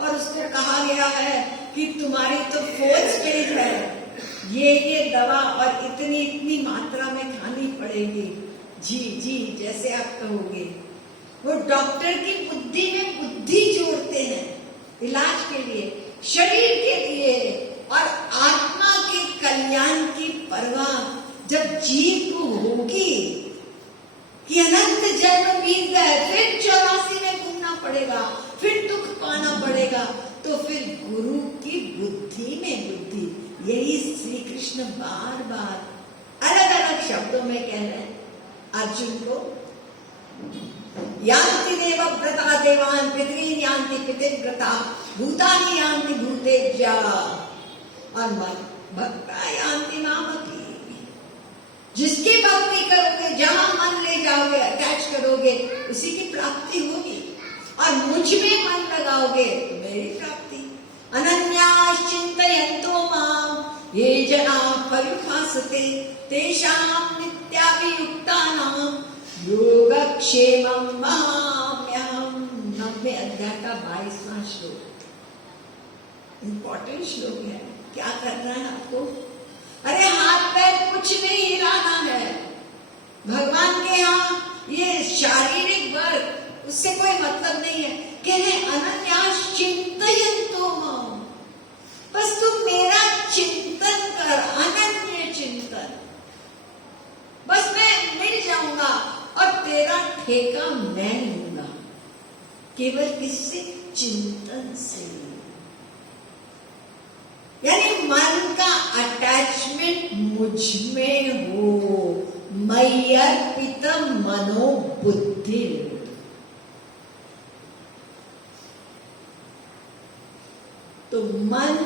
और उसको कहा गया है कि तुम्हारी तो 4th स्टेज है, ये दवा और इतनी इतनी मात्रा में खानी पड़ेगी, जी जी जैसे आप कहोगे, वो डॉक्टर की बुद्धि में बुद्धि जोड़ते हैं इलाज के लिए, शरीर के लिए, और आत्मा के कल्याण की परवाह जब जीव को होगी कि अनंत जन्म बीत गए, फिर 84 में घूमना पड़ेगा, फिर दुख पाना पड़ेगा, तो फिर गुरु की बुद्धि में बुद्धि। यही श्री कृष्ण बार बार अलग अलग शब्दों में कह रहे हैं अर्जुन को। यान्ति देव व्रता देवान, पितरीन यान्ति पितृव्रता, भूतानि यान्ति भूतेज्या, और भक्ता यान्ति मामकी। जिसकी भक्ति करोगे, जहां मन ले जाओगे, अटैच करोगे, उसी की प्राप्ति होगी। और मुझ में मन लगाओगे तो मेरी प्राप्ति। अनन्या चिंतयन्तो माम ये जना पर्युपासते तेषां नित्याभियुक्तानां योगक्षेमं वहाम्यहम्। 90वें अध्याय का 22वां श्लोक, इंपॉर्टेंट श्लोक है। क्या करना है आपको? अरे हाथ पैर कुछ नहीं हिलाना है। भगवान के यहाँ ये शारीरिक वर्ग उससे कोई मतलब नहीं है। कह रहे अनन्यास चिंतयन्तो माम, बस तुम मेरा चिंतन कर, अनन्य चिंतन। बस मैं मिल जाऊंगा और तेरा ठेका मैं लूंगा। केवल किससे? चिंतन से। यानी मन का अटैचमेंट मुझ में हो। मय्यर्पित मनोबुद्धि। तो मन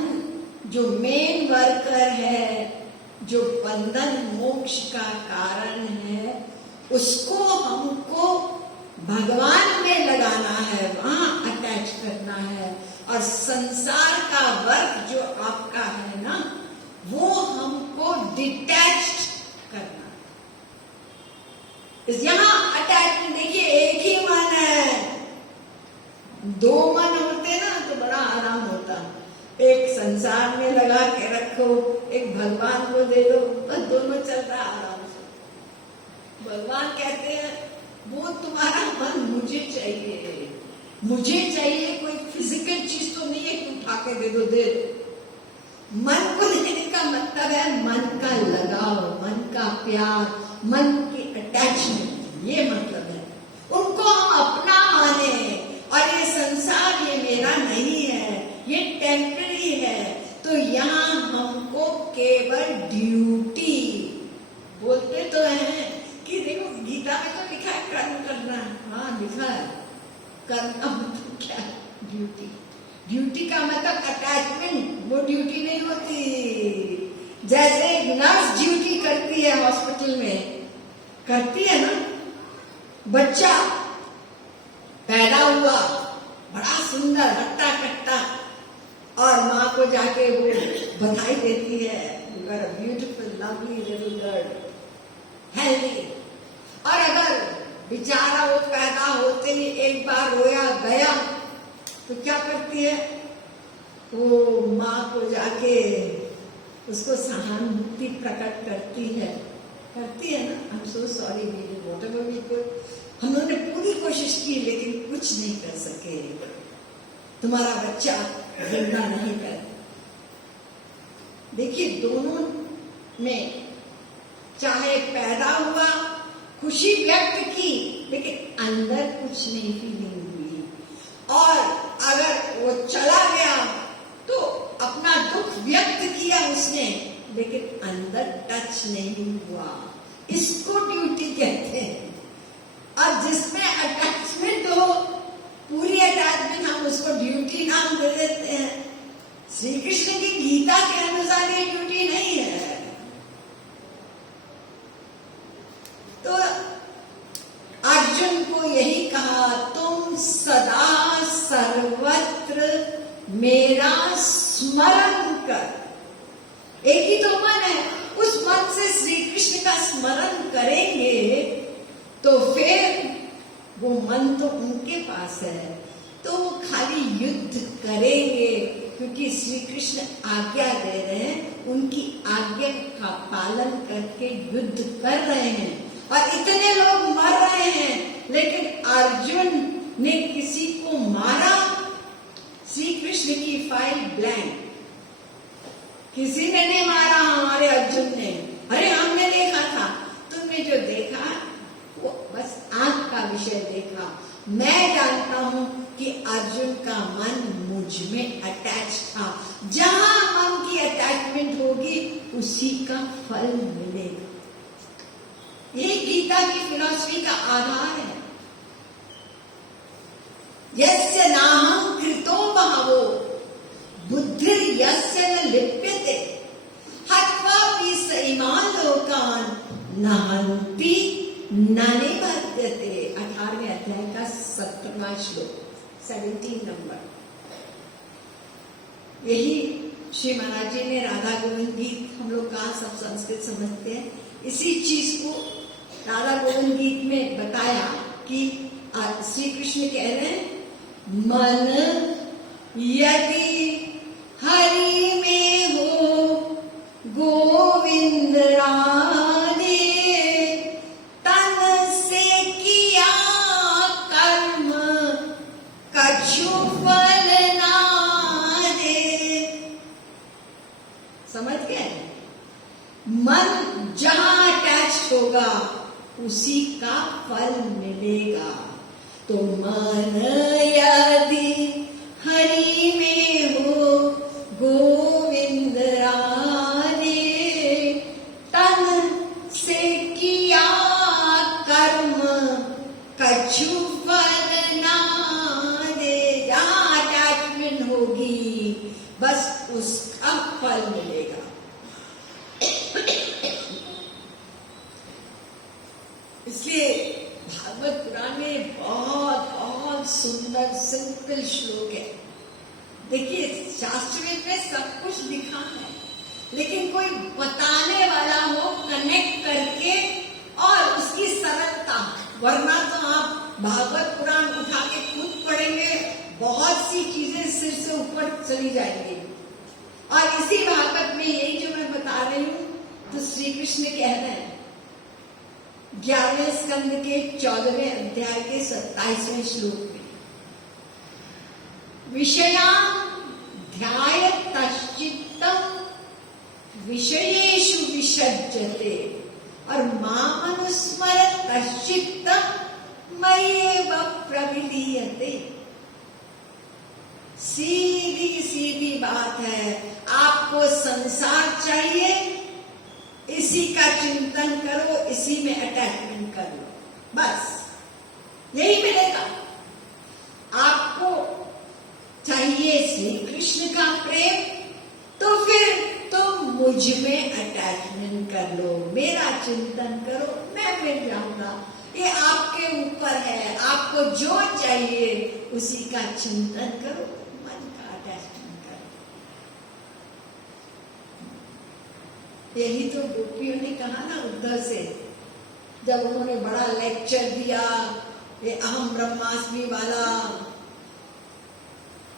जो मेन वर्कर है, जो बंधन मोक्ष का कारण है, उसको हमको भगवान में लगाना है, वहां अटैच करना है। और संसार का वर्क जो आपका है ना, वो हमको डिटैच्ड करना। यहाँ अटैचमेंट देखिए, एक ही मन है। दो मन होते ना तो बड़ा आराम होता। एक संसार में लगा के रखो, एक भगवान को दे दो, बस दोनों चलता आराम से। भगवान कहते हैं वो तुम्हारा मन मुझे चाहिए, मुझे चाहिए। कोई फिजिकल चीज तो नहीं है कि उठा के दे दो, दे दो। मन को देने का मतलब है मन का लगाव, मन का प्यार, मन की अटैचमेंट, ये मतलब है। उनको हम अपना माने और ये संसार ये मेरा नहीं है, ये टेम्पररी है। तो यहाँ हमको केवल ड्यूटी, बोलते तो हैं कि देखो गीता में तो लिखा है कर्म करना। हाँ लिखा है, कर्म का मतलब क्या है? ड्यूटी। ड्यूटी का मतलब अटैचमेंट, वो ड्यूटी नहीं होती। जैसे नर्स ड्यूटी करती है हॉस्पिटल में, करती है ना। बच्चा पैदा हुआ बड़ा सुंदर हट्टा कट्टा, और माँ को जाके वो बधाई देती है, you are a beautiful lovely little girl, healthy. और अगर बेचारा वो पैदा होते ही एक बार रोया गया तो क्या करती है वो? माँ को जाके उसको सहानुभूति प्रकट करती है ना। I am so sorry baby, whatever we could, हम लोगों ने पूरी कोशिश की लेकिन कुछ नहीं कर सके, तुम्हारा बच्चा जिंदा नहीं कर। देखिए दोनों में, चाहे पैदा हुआ खुशी व्यक्त की लेकिन अंदर कुछ नहीं फीलिंग हुई, और अगर वो चला गया तो अपना दुख व्यक्त किया उसने लेकिन अंदर टच नहीं हुआ। इसको ड्यूटी कहते हैं। और जिसमें अटैचमेंट हो, पूरी अटैचमेंट, हम उसको ड्यूटी नाम दे देते हैं। श्री कृष्ण की गीता के अनुसार ये ड्यूटी नहीं है। तो अर्जुन को यही कहा, तुम सदा सर्वत्र मेरा स्मरण कर। एक ही तो मन है, उस मन से श्री कृष्ण का स्मरण करेंगे तो फिर वो मन तो उनके पास है, तो वो खाली युद्ध करेंगे, क्योंकि श्री कृष्ण आज्ञा दे रहे हैं, उनकी आज्ञा का पालन करके युद्ध कर रहे हैं। और इतने लोग मर रहे हैं लेकिन अर्जुन ने किसी को मारा? श्री कृष्ण की फाइल ब्लैंक, किसी ने नहीं मारा हमारे अर्जुन ने। अरे हमने देखा था, तुमने जो देखा वो बस आंख का विषय देखा। मैं जानता हूं कि अर्जुन का मन मुझ में अटैच था। जहां मन की अटैचमेंट होगी उसी का फल मिलेगा। ये गीता की फिलॉसफी का आधार है। यस्य नाहं कृतो बहवो बुद्धिर यस्य न लिप्यते हत्वापि स इमान् लोकान् न हन्ति नाने बाध्यते 18वें अध्याय का 17वां श्लोक 17 नंबर। यही श्री महाराज जी ने राधा गोविंद गीत, हम लोग कहाँ सब संस्कृत समझते हैं, इसी चीज को राधा गोविंद गीत में बताया कि श्री कृष्ण कह रहे हैं, मन यदि हरि में हो गोविंद राधे, तन से किया कर्म कछु फल ना दे। समझ गए? मन जहां अटैच होगा उसी का फल मिलेगा। तो मन यदि हरि में हो गोविंद राधे, तन से किया कर्म कछु फल ना दे। जहां अटैचमेंट होगी बस उसका फल मिलेगा। इसलिए भागवत पुराण में बहुत बहुत सुंदर सिंपल श्लोक है। देखिए शास्त्र में सब कुछ लिखा है, लेकिन कोई बताने वाला हो कनेक्ट करके और उसकी सरलता, वरना तो आप भागवत पुराण उठा के खुद पढ़ेंगे, बहुत सी चीजें सिर से ऊपर चली जाएंगी। और इसी भागवत में यही जो मैं बता रही हूँ, तो श्री कृष्ण कह रहे हैं 11वें स्कंद के 14वें अध्याय के 27वें श्लोक में, विषयान् ध्यायतश्चित्तं विषयेषु विसज्जते और मामनुस्मरतश्चित्तं मय्येव प्रविलीयते। सीधी सीधी बात है, आपको संसार चाहिए, इसी का चिंतन करो, इसी में अटैचमेंट कर लो, बस यही मिलेगा। आपको चाहिए श्री कृष्ण का प्रेम, तो फिर तुम मुझ में अटैचमेंट कर लो, मेरा चिंतन करो, मैं मिल जाऊंगा। ये आपके ऊपर है, आपको जो चाहिए उसी का चिंतन करो, मन का अटैचमेंट करो। यही तो गोपियों ने कहा ना उद्धव से, जब उन्होंने बड़ा लेक्चर दिया ये अहम ब्रह्मास्मि वाला,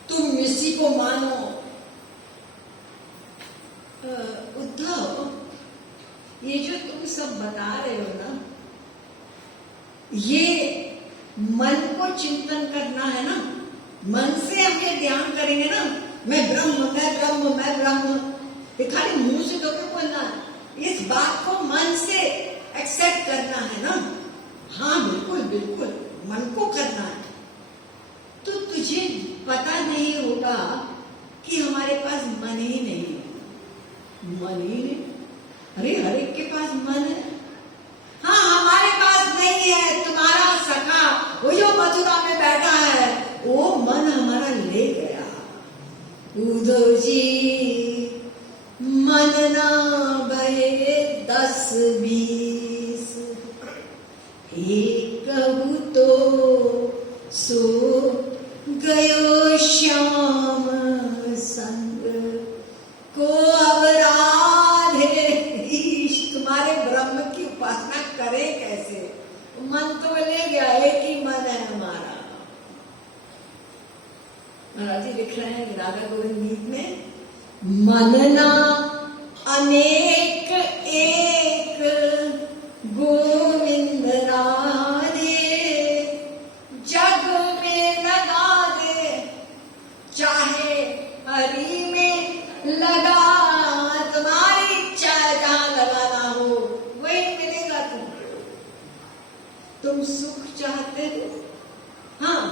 तुम इसी को मानो। उद्धव, ये जो तुम सब बता रहे हो ना, ये मन को चिंतन करना है ना, मन से हम ये ध्यान करेंगे ना, मैं ब्रह्म मैं ब्रह्म मैं ब्रह्म, ये खाली मुंह से तो क्यों बोलना, इस बात को मन से एक्सेप्ट करना है ना। हाँ बिल्कुल बिल्कुल मन को करना है। तो तुझे पता नहीं होगा कि हमारे पास मन ही नहीं है, मन ही नहीं। अरे हर एक के पास मन है। हाँ हमारे पास नहीं है, तुम्हारा सखा वो जो मथुरा में बैठा है, वो मन हमारा ले गया। उद्धव जी मन ना बहे 10-20, एक कहूँ तो सो गयो श्याम संग को अब राधे। तुम्हारे ब्रह्म की उपासना करे कैसे, मन तो ले गया, एक ही मन है हमारा। महाराज जी लिख रहे हैं राधा गोविंद गीत में, मनना अनेक एक गोविंद राधे, जग में लगा दे चाहे हरि में लगा। तुम्हारी इच्छा है जहां लगाना हो वही मिलेगा तुमको। तुम सुख चाहते हो, हाँ,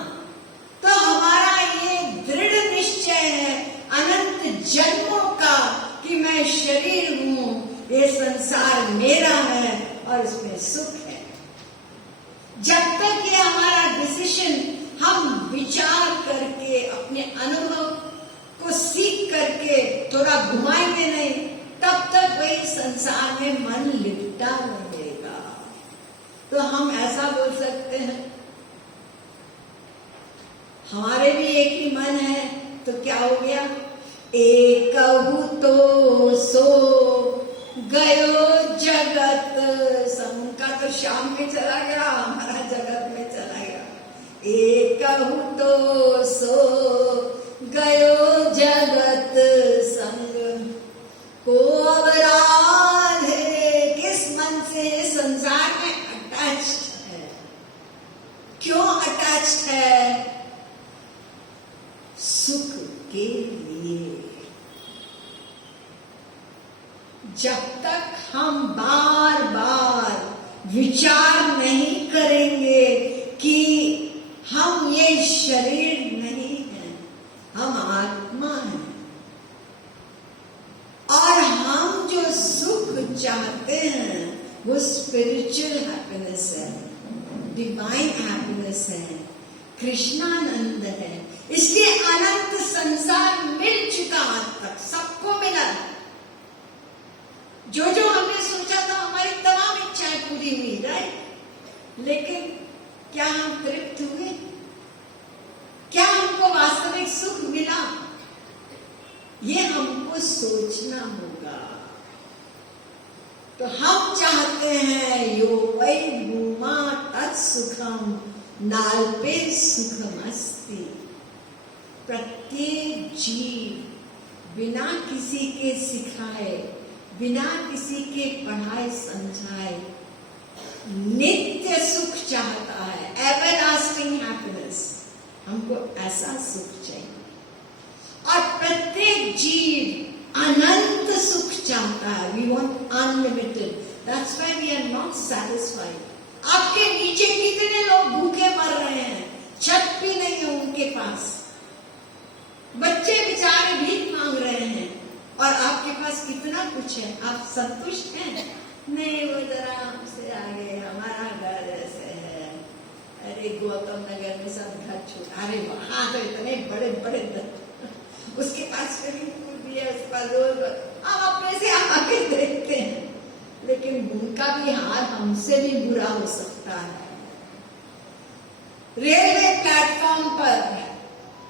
तो हमारा ये दृढ़ निश्चय है अनंत जन्मों का कि मैं शरीर हूं, ये संसार मेरा है और इसमें सुख है। जब तक ये हमारा डिसीजन हम विचार करके अपने अनुभव को सीख करके थोड़ा घुमाएंगे नहीं, तब तक वही संसार में मन लिपटा रहेगा। तो हम करते हैं। हमारे भी एक ही मन है, तो क्या हो गया? एकहु तो सो गयो जगत सम। उनका तो शाम में चला गया, हमारा जगत में चला गया। एकहु तो सो गयो जगत संग को अवराध है। किस मन से संसार में अटैच्ड है? क्यों अटैच्ड है? सुख के लिए। जब तक हम बार बार विचार नहीं करेंगे कि हम ये शरीर नहीं है, हम आत्मा हैं, और हम जो सुख चाहते हैं वो स्पिरिचुअल हैप्पीनेस है, डिवाइन हैप्पीनेस है, कृष्णानंद है। इसलिए अनंत संसार मिल चुका, आज तक सबको मिला। जो जो हमने सोचा था, हमारी तमाम इच्छाएं पूरी हुई, राइट? लेकिन क्या हम तृप्त हुए? क्या हमको वास्तविक सुख मिला? ये हमको सोचना होगा। तो हम चाहते हैं यो वै भूमा तत्सुखम नाल्पे सुखमस्ति। प्रत्येक जीव बिना किसी के सिखाए, बिना किसी के पढ़ाए समझाए नित्य सुख चाहता है, एवरलास्टिंग हैप्पीनेस। हमको ऐसा सुख चाहिए। और प्रत्येक जीव अनंत सुख चाहता है। We want unlimited. That's why we are not satisfied. आपके नीचे कितने लोग भूखे मर रहे हैं, छत भी नहीं है उनके पास, बच्चे बेचारे भीख मांग रहे हैं, और आपके पास कितना कुछ है। आप संतुष्ट हैं? नहीं, वो जरा हमसे आगे, हमारा घर ऐसे है। अरे गौतम नगर में सब घर छोड़, अरे वहां तो इतने बड़े बड़े उसके पास स्विमिंग पूल भी है, उसके पास रोड, हम अपने से आगे देखते हैं, लेकिन उनका भी हाल हमसे भी बुरा हो सकता है। रेलवे प्लेटफॉर्म पर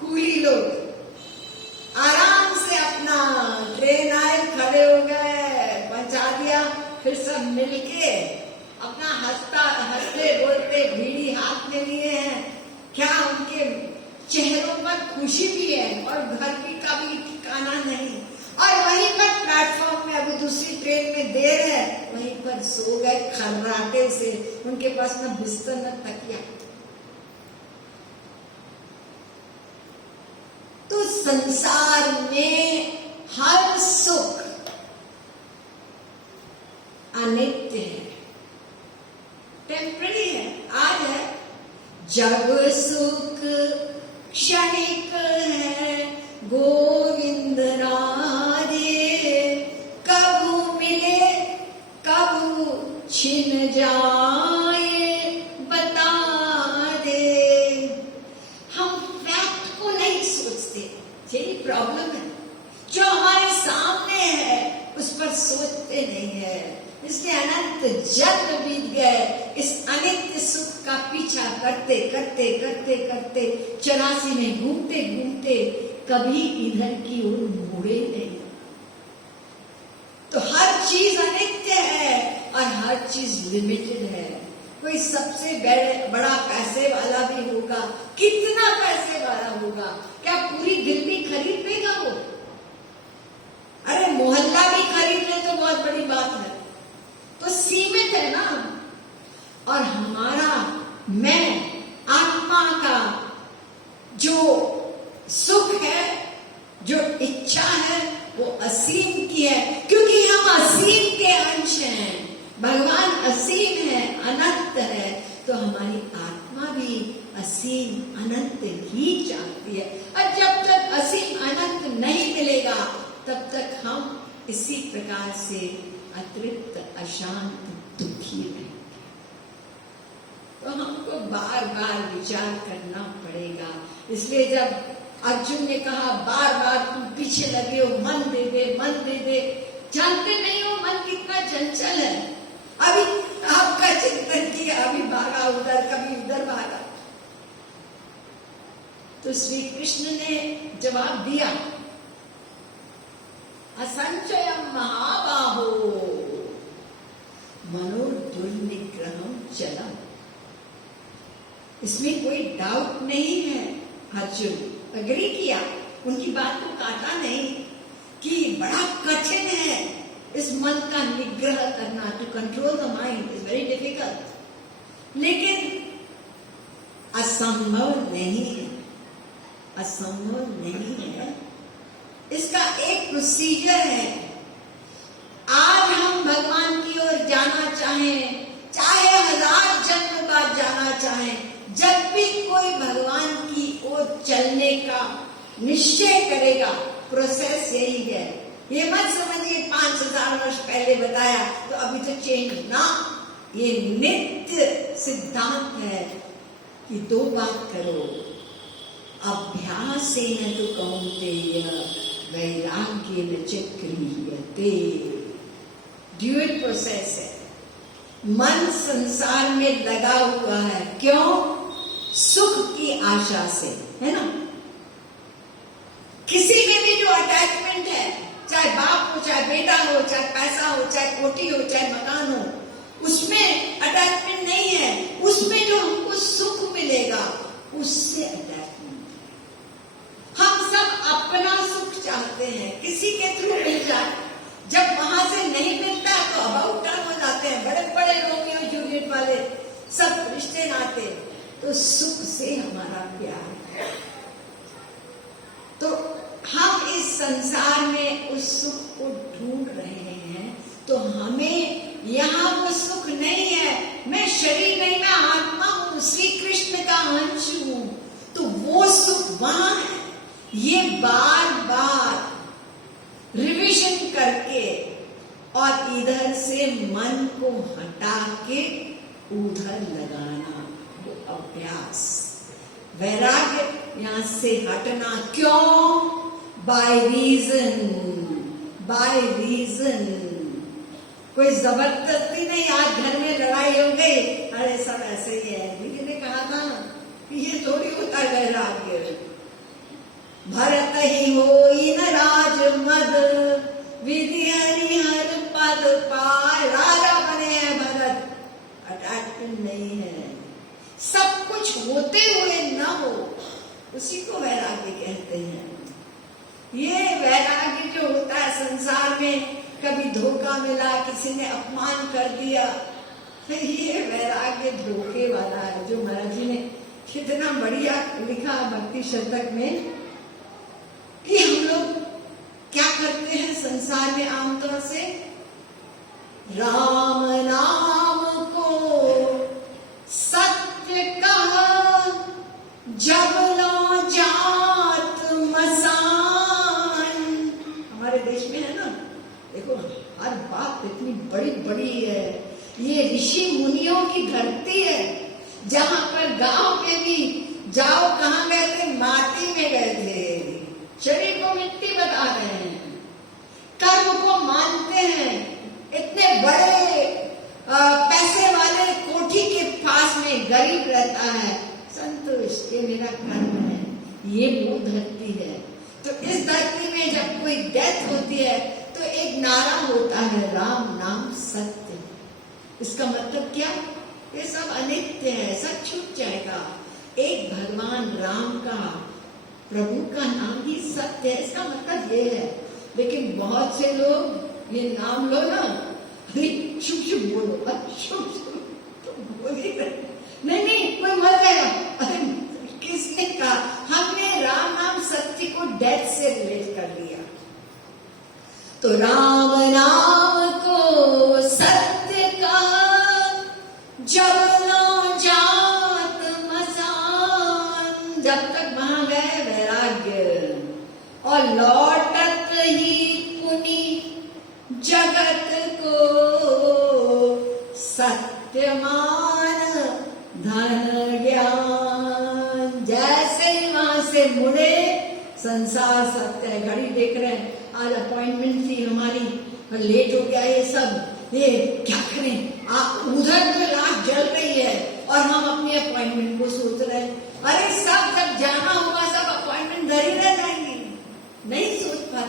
कूली लोग आराम से अपना ट्रेन आए, खड़े हो गए, पहुंचा दिया, फिर सब मिलके अपना हंसते बोलते बीड़ी हाथ में लिए हैं। क्या उनके चेहरों पर खुशी भी है, और घर की का भी ठिकाना नहीं। और वहीं पर प्लेटफॉर्म में, अभी दूसरी ट्रेन में देर है, वहीं पर सो गए खर्राटे से। उनके पास न बिस्तर न तकिया। तो संसार में हर सुख अनित्य है, टेम्पररी है, आज है। जब सुख क्षणिक है गोविंद राधे, कबू मिले कबू छिन जाए बता दे। हम फैक्ट को नहीं सोचते, यही प्रॉब्लम है। जो हमारे सामने है उस पर सोचते नहीं है। इसलिए अनंत जन्म बीत गए इस अनित्य सुख का पीछा करते करते करते करते, 84 में घूमते घूमते कभी इधर की ओर मुड़े नहीं। तो हर चीज अनित्य है और हर चीज लिमिटेड है। कोई सबसे बड़ा पैसे वाला भी होगा, कितना पैसे वाला होगा, क्या पूरी दिल्ली खरीद लेगा वो? अरे मोहल्ला भी खरीद ले तो बहुत बड़ी बात है। तो सीमित है ना। और हमारा मैं आत्मा का जो सुख है, जो इच्छा है, वो असीम की है, क्योंकि हम असीम के अंश हैं। भगवान असीम है, अनंत है, तो हमारी आत्मा भी असीम अनंत ही चाहती है। और जब तक असीम अनंत नहीं मिलेगा, तब तक हम इसी प्रकार से अतृप्त, अशांत, दुखी रहेंगे। तो हमको बार बार विचार करना पड़ेगा। इसलिए जब अर्जुन ने कहा बार बार तुम पीछे लगे हो, मन दे दे, मन दे दे, जानते नहीं हो मन कितना चंचल है। अभी आपका चिंतन किया, अभी भागा उधर, कभी उधर तो श्री कृष्ण ने जवाब दिया, असंचयम महाबाहो मनोदुर्निग्रहम चलम। इसमें कोई डाउट नहीं है। अर्जुन अग्री किया, उनकी बात को काटा नहीं कि बड़ा कठिन है इस मन का निग्रह करना। To control the mind is very difficult, लेकिन असंभव नहीं है, असंभव नहीं है। इसका एक प्रोसीजर है। आज हम भगवान की ओर जाना चाहें, चाहे 1000 जन्म बाद जाना चाहें, जब भी कोई भगवान की ओर चलने का निश्चय करेगा, प्रोसेस यही है। ये मत समझिए 5000 वर्ष पहले बताया तो अभी तो चेंज ना। ये नित्य सिद्धांत है कि 2 बात करो, अभ्यासेन तु कौन्तेय वैराग्येन च क्रियते। ड्यूअल प्रोसेस है। मन संसार में लगा हुआ है, क्यों? सुख की आशा से, है ना। किसी में भी जो अटैचमेंट है, चाहे बाप हो, चाहे बेटा हो, चाहे पैसा हो, चाहे कोठी हो, चाहे मकान हो, उसमें अटैचमेंट नहीं है। उसमें जो हमको सुख मिलेगा उससे अटैचमेंट। हम सब अपना सुख चाहते हैं, किसी के थ्रू मिल जाए। जब वहां से नहीं मिलता तो अबाउट टर्न हो जाते हैं, बड़े बड़े रोमियो जूलियट वाले सब रिश्ते नाते। तो सुख से हमारा प्यार है। तो हम इस संसार में उस सुख को ढूंढ रहे हैं। तो हमें यहाँ वो सुख नहीं है। मैं शरीर नहीं, मैं आत्मा हूँ, श्री कृष्ण का अंश हूँ। तो वो सुख वहां है। ये बार बार रिवीजन करके और इधर से मन को हटा के उधर लगाना, वो अभ्यास। वैराग्य यहां से हटना, क्यों? By reason, by reason. कोई जबरदस्ती नहीं। आज घर में लड़ाई हो गई, अरे सब ऐसे ही है। दीदी ने कहा था कि ये थोड़ी होता है वैराग्य। भरत ही होई न राज मद, विधि हरिहर पद पाय। राजा बने हैं भरत, अटैचमेंट नहीं है। सब कुछ होते हुए न हो, उसी को वैराग्य कहते हैं। ये वैराग्य जो होता है संसार में, कभी धोखा मिला, किसी ने अपमान कर दिया, ये वैराग्य धोखे वाला है। जो महाराज जी ने कितना बढ़िया लिखा भक्ति शतक में कि हम लोग क्या करते हैं संसार में आमतौर से, राम नाम को सत्य कहा जब लो जात मसान। हमारे देश में है ना, देखो हर बात इतनी बड़ी बड़ी है। ये ऋषि मुनियों की धरती है, जहां पर गांव पे भी जाओ, कहां गए थे? माटी में गए थे। शरीर को मिट्टी बता रहे हैं, कर्म को मानते हैं। इतने बड़े पैसे वाले कोठी के पास में गरीब रहता है, संतोष ये मेरा कर्म है। ये वो धरती है। तो इस धरती में जब कोई डेथ होती है तो एक नारा होता है, राम नाम सत्य। इसका मतलब क्या? ये सब अनित्य है, सब छूट जाएगा। एक भगवान राम का, प्रभु का नाम ही सत्य है। इसका मतलब ये है। लेकिन बहुत से लोग ये नाम लो ना, अरे शुभ शुभ बोलो, शुभ शुभ तो बोल ही नहीं, नहीं कोई मर गया। अरे किसने कहा? हमने राम नाम सत्य को डेथ से रिलेट कर लिया। तो राम नाम को सत्य का जब लो जात मसान। जब तक वहां गए वैराग्य, और लौटत ही पुनि जगत को सत्यमान धन ज्ञान। जैसे ही वहां से मुड़े, संसार सत्य है। घड़ी देख रहे हैं, आज अपॉइंटमेंट थी हमारी, लेट हो गया। ये सब ये क्या करें? उधर तो लाश जल रही है और हम अपनी अपॉइंटमेंट को सोच रहे हैं। अरे सब जब जाना होगा सब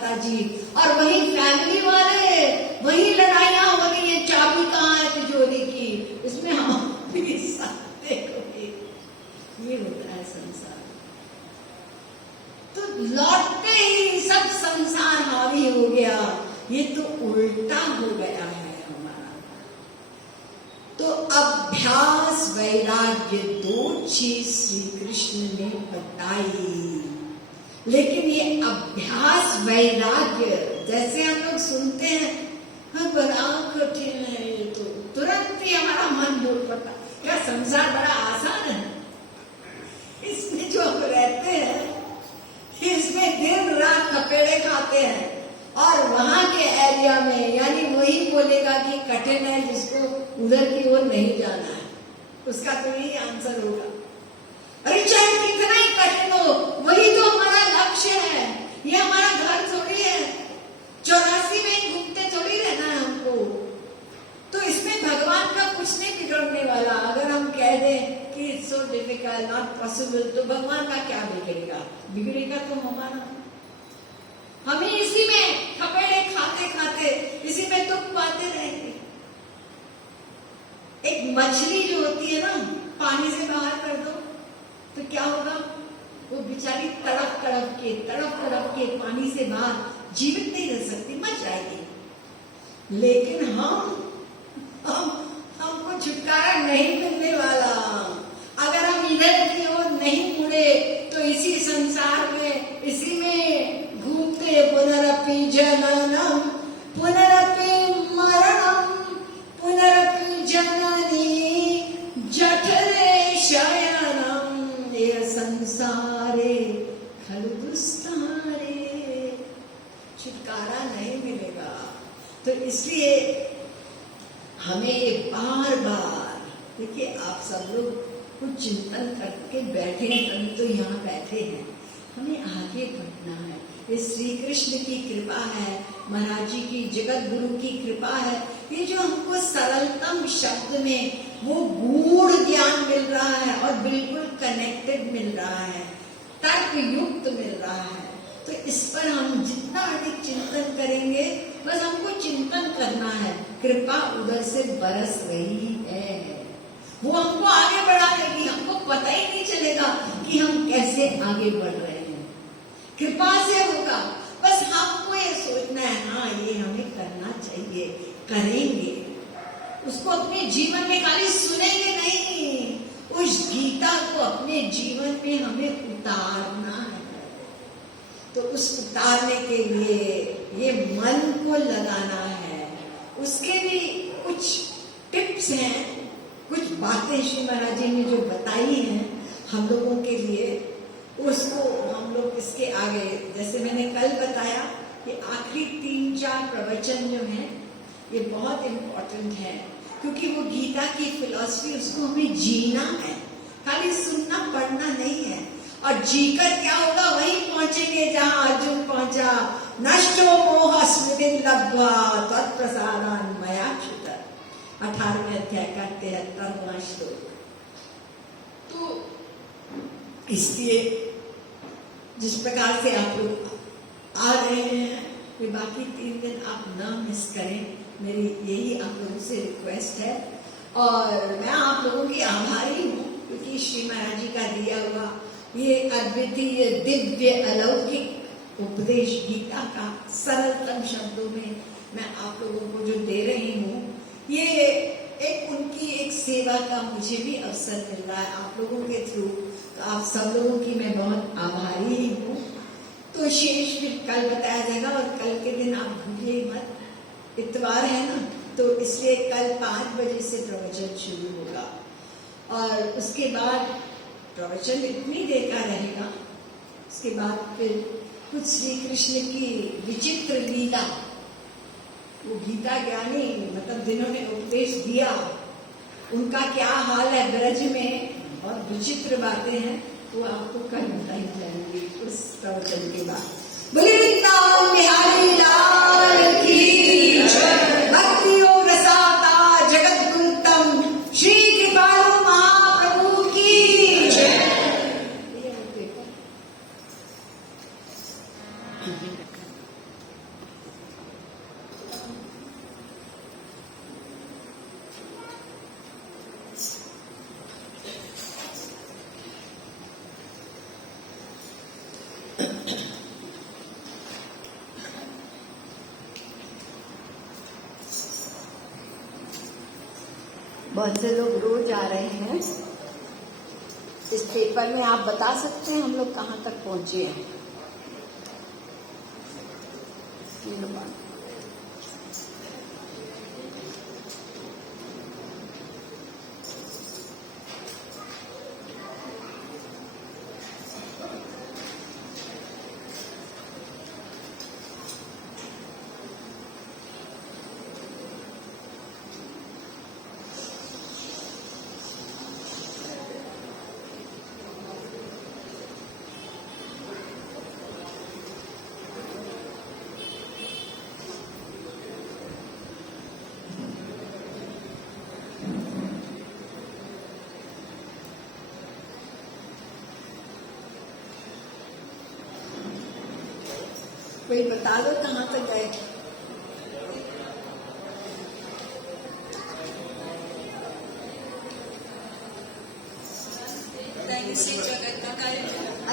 माता जी, और वही फैमिली वाले, वही लड़ाइयां हो रही है, चाबी कहाँ है तिजोरी की, इसमें हम भी साथ देखोगे। ये होता है संसार। तो लौटते ही सब संसार हावी हो गया। ये तो उल्टा हो गया है हमारा। तो अभ्यास वैराग्य दो चीज श्री कृष्ण ने बताई, लेकिन ये अभ्यास वैराग्य जैसे हम लोग सुनते हैं, हाँ बड़ा कठिन है, ये तो तुरंत ही हमारा मन बोल पड़ता, क्या संसार बड़ा आसान है, इसमें जो हम रहते हैं, इसमें दिन रात थपेड़े खाते हैं, और वहां के एरिया में यानी वही बोलेगा कि कठिन है, जिसको उधर की ओर नहीं जाना है, उसका तो यही आंसर होगा। अरे चाहे कितना ही कठिन हो, वही तो हमारा लक्ष्य है, ये हमारा घर थोड़ी है, 84 में घूमते थोड़ी रहना है हमको। तो इसमें भगवान का कुछ नहीं बिगड़ने वाला। अगर हम कह दें कि it's so difficult, not possible, तो भगवान का क्या बिगड़ेगा? बिगड़ेगा तो हमारा। हमें इसी में थपेड़े खाते खाते इसी में दुख पाते रहेंगे। एक मछली जो होती है ना, पानी से बाहर कर दो तो क्या होगा? वो बेचारी तड़प तड़प के पानी से बाहर जीवित नहीं रह सकती, मर जाएगी। लेकिन हमको छुटकारा नहीं मिलने वाला। अगर हम इधर की ओर नहीं मुड़े तो इसी संसार में, इसी में घूमते, पुनरपि जननम पुनरपि मरणम पुनरपि जननी जठरे शयनम, ये संसारे खलु दुस्तारे, छुटकारा नहीं मिलेगा। तो इसलिए हमें ये बार बार, देखिए आप सब लोग कुछ चिंतन करके बैठे हैं, हम तो यहाँ बैठे हैं, हमें आगे बढ़ना है। ये श्री कृष्ण की कृपा है, महाराज जी की, जगत गुरु की कृपा है। ये जो हमको सरलतम शब्द में वो गूढ़ ज्ञान मिल रहा है और बिल्कुल कनेक्टेड मिल रहा है, तर्क युक्त मिल रहा है। तो इस पर हम जितना अधिक चिंतन करेंगे, बस हमको चिंतन करना है, कृपा उधर से बरस रही है, वो हमको आगे बढ़ा देगी। हमको पता ही नहीं चलेगा कि हम कैसे आगे बढ़ रहे हैं, कृपा से होगा। बस हमको ये सोचना है, हाँ ये हमें करना चाहिए, करेंगे उसको। अपने जीवन में खाली सुनेंगे नहीं, उस गीता को अपने जीवन में हमें उतारना है। तो उस उतारने के लिए ये मन को लगाना है। उसके भी कुछ टिप्स हैं, कुछ बातें श्री महाराज जी ने जो बताई हैं हम लोगों के लिए, उसको हम लोग इसके आगे, जैसे मैंने कल बताया, ये आखिरी 3-4 प्रवचन जो हैं ये बहुत इम्पोर्टेंट है, क्योंकि वो गीता की फिलॉसफी, उसको हमें जीना है, खाली सुनना पढ़ना नहीं है। और जीकर क्या होगा? वहीं पहुंचेंगे जहां अर्जुन पहुंचा, नष्टो मोह स्मृति लब्ध्वा तत्प्रसादान मयाच्युत, 18वें अध्याय का 73वां श्लोक। तो इसलिए जिस प्रकार से आप लोग आ रहे हैं, ये बाकी 3 दिन आप ना मिस करें, मेरी यही आप लोगों से रिक्वेस्ट है। और मैं आप लोगों की आभारी हूँ, क्योंकि श्री महाराज जी का दिया हुआ ये अद्वितीय दिव्य अलौकिक उपदेश गीता का सरलतम शब्दों में मैं आप लोगों को जो दे रही हूँ, ये एक उनकी एक सेवा का मुझे भी अवसर मिल रहा है आप लोगों के थ्रू। तो आप सब लोगों की मैं बहुत आभारी ही हूँ। तो शेष फिर कल बताया जाएगा, और कल के दिन आप भूलिए मत, इतवार है ना, तो इसलिए कल 5 बजे से प्रवचन शुरू होगा। और उसके बाद प्रवचन इतनी देर का रहेगा, उसके बाद फिर कुछ श्री कृष्ण की विचित्र लीला, वो गीता ज्ञानी मतलब जिन्होंने उपदेश दिया, उनका क्या हाल है ब्रज में, और विचित्र बातें हैं, वो आपको कल बताई जाएंगी उस प्रवचन के बाद। बोले वृंदावन बिहारी लाल की जय। भक्ति योग रसावतार जगत गुरुतम श्री कृपालु महाप्रभु की जय। बहुत से लोग रोज आ रहे हैं। इस पेपर में आप बता सकते हैं हम लोग कहाँ तक पहुँचे हैं? कोई बता दो कहाँ तक गए?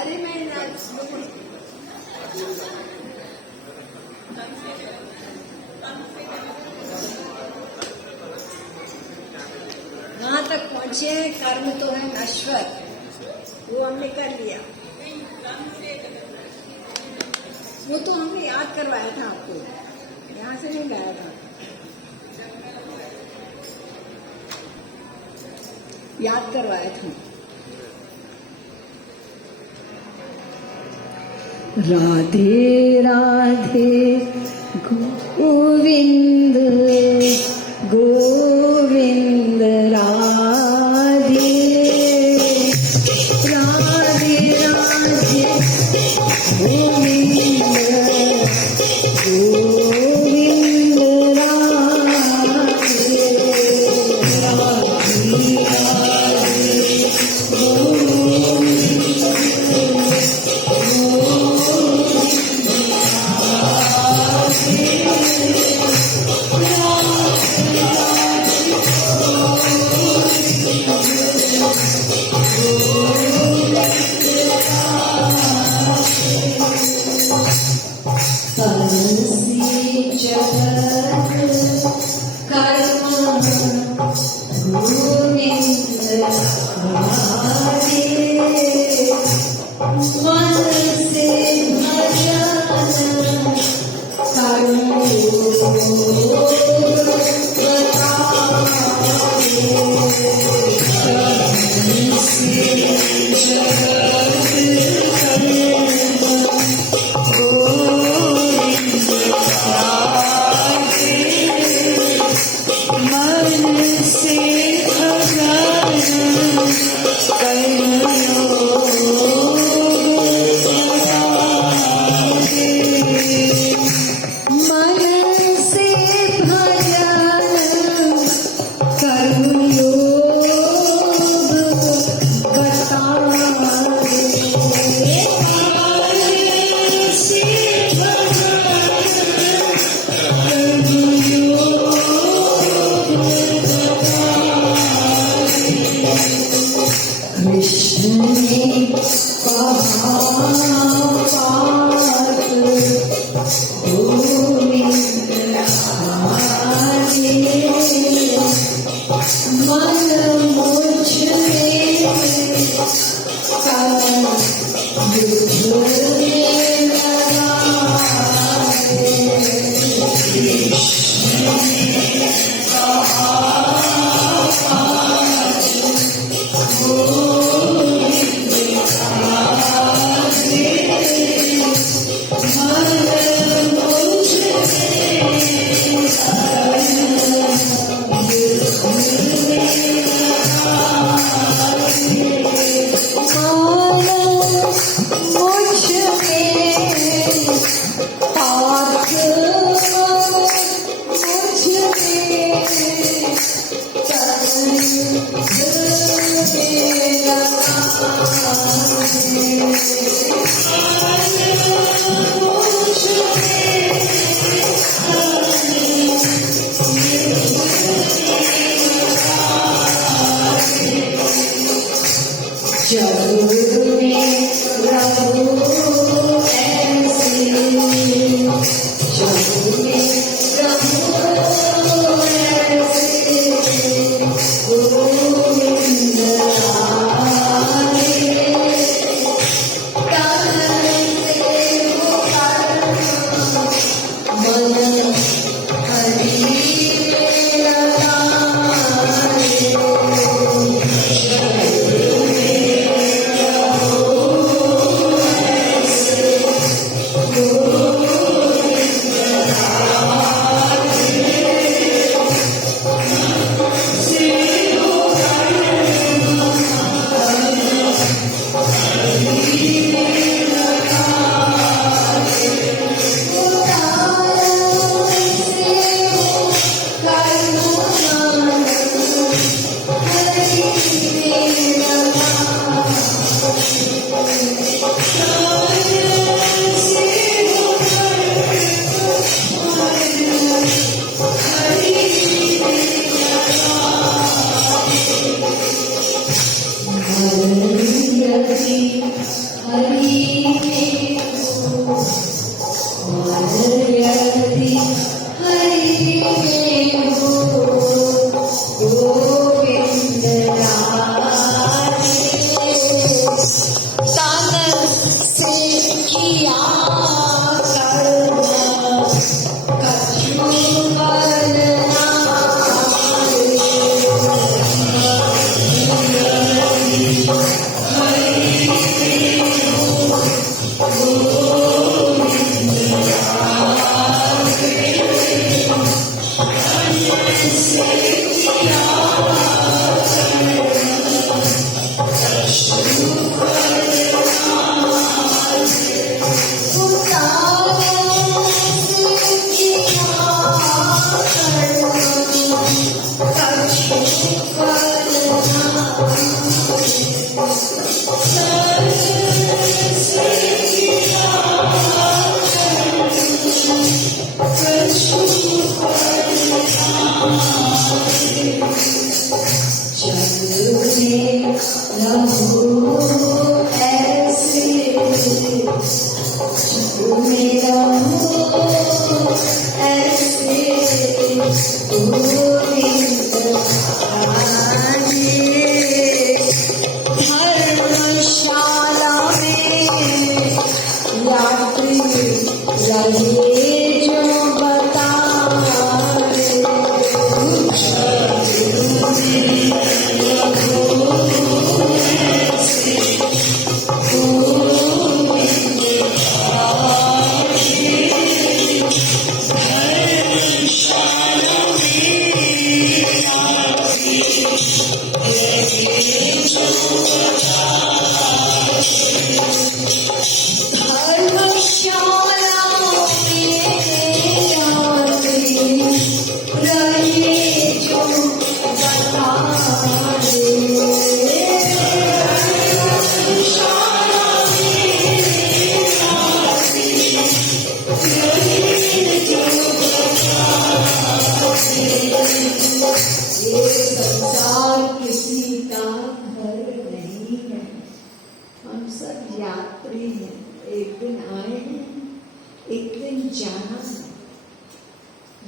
अरे मैं कहाँ तक पहुँचे हैं? कर्म तो है नश्वर, वो हमने कर लिया। वो तो हमने याद करवाया था आपको, यहाँ से नहीं गाया था। याद करवाया था। राधे राधे गोविंद गोविंद राधे राधे राधे गोविंद गोविंद राधे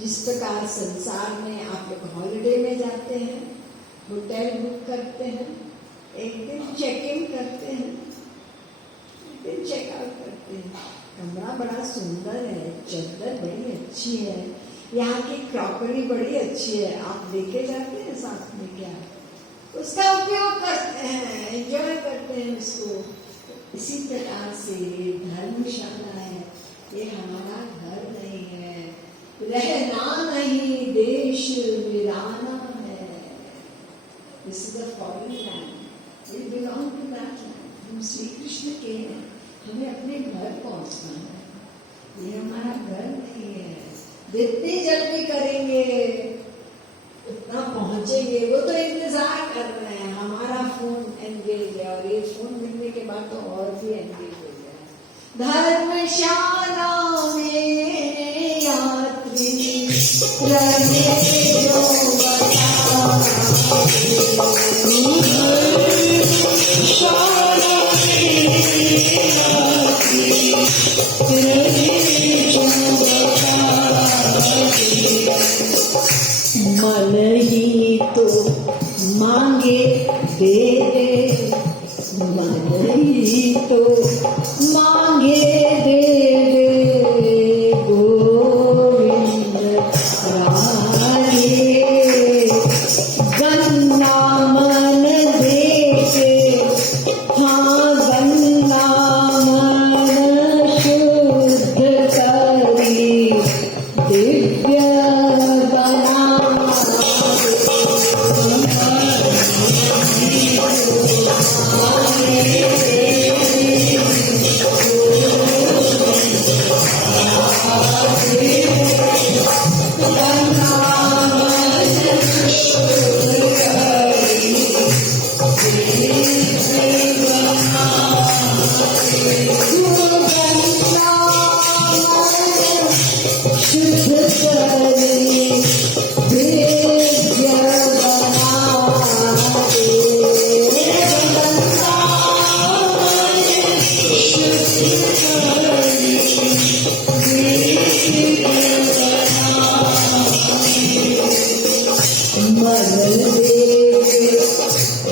जिस प्रकार संसार में आप लोग हॉलिडे में जाते हैं, होटल बुक करते हैं, एक दिन चेक इन करते हैं, एक दिन चेक आउट करते हैं। कमरा बड़ा सुंदर है, चादर बड़ी अच्छी है, यहाँ की क्रॉकरी बड़ी अच्छी है, आप लेके जाते हैं साथ में क्या, उसका उपयोग करते हैं, एंजॉय करते हैं उसको। इसी प्रकार से धर्मशाला है, ये हमारा घर नहीं है, रहना नहीं देश वीराना है। This is a foreign land. We belong to that land. हम श्री कृष्ण के हैं, हमें अपने घर पहुंचना है, ये हमारा घर नहीं है। जितनी जल्दी करेंगे उतना पहुंचेंगे। वो तो इंतजार कर रहे हैं, हमारा फोन एंगेज है और ये फोन मिलने के बाद तो और भी एंगेज हो गया। धर्मशाला में यात्री रहे जो मन ही तो मांगे दे दे, मन ही तो मांगे दे दे, गोविंद राये गन्ना मन दे के, हाँ गन्ना मन शुद्ध करी दिव्य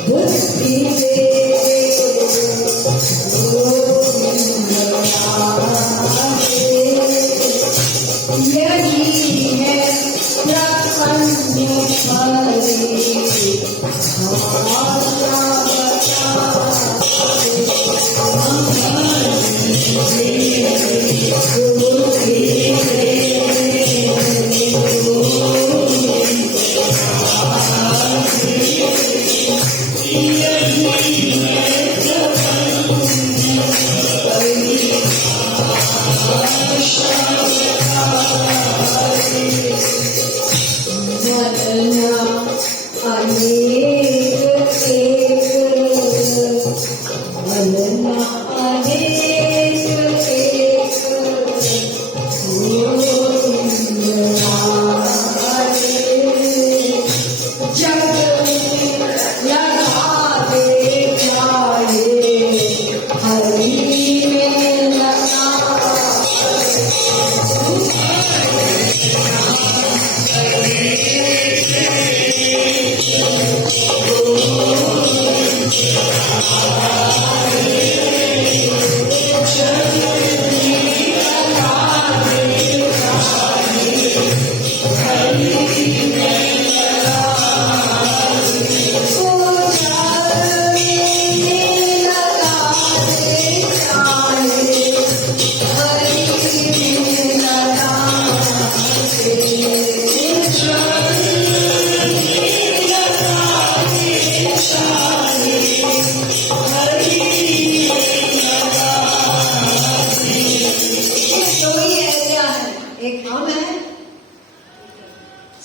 बुद्धि दे यही है प्रपंच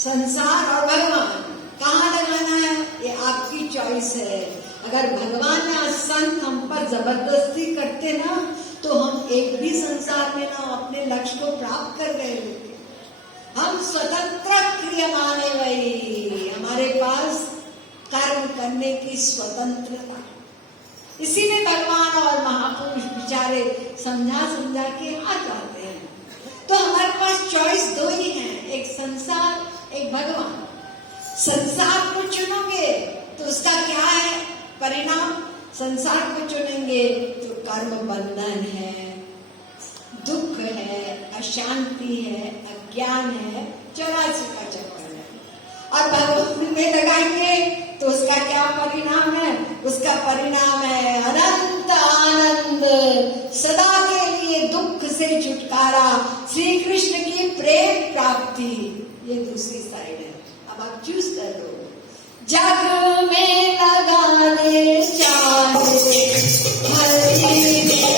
संसार और भगवान कहाँ लगाना है ये आपकी चॉइस है। अगर भगवान या संत हम पर जबरदस्ती करते ना तो हम एक भी संसार में ना अपने लक्ष्य को प्राप्त कर रहे होते। हम स्वतंत्र क्रियमान है भाई, हमारे पास कर्म करने की स्वतंत्रता। इसीलिए भगवान और महापुरुष बेचारे समझा समझा के आ जाते हैं। तो हमारे पास चॉइस दो ही है, एक संसार एक भगवान। संसार को चुनोगे तो उसका क्या है परिणाम? संसार को चुनेंगे तो कर्म बंधन है, दुख है, अशांति है, अज्ञान है, 84 का चक्कर है। और भगवान में लगाएंगे तो उसका क्या परिणाम है? उसका परिणाम है अनंत आनंद, सदा के लिए दुख से छुटकारा, श्री कृष्ण की प्रेम प्राप्ति। ये दूसरी साइड है। अब आप चूज कर लो। जग में लगाने चाहे हरि में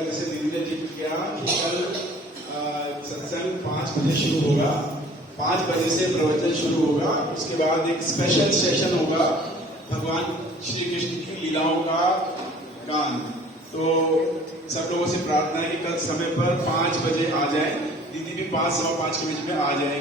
जाएगा, जैसे दीदी ने ठीक किया कि कल सत्संग 5 बजे शुरू होगा, 5 बजे से प्रवचन शुरू होगा। उसके बाद एक स्पेशल सेशन होगा भगवान श्री कृष्ण की लीलाओं का गान। तो सब लोगों से प्रार्थना है कि कल समय पर 5 बजे आ जाए। दीदी भी 5 सवा 5 के बीच में आ जाएंगे।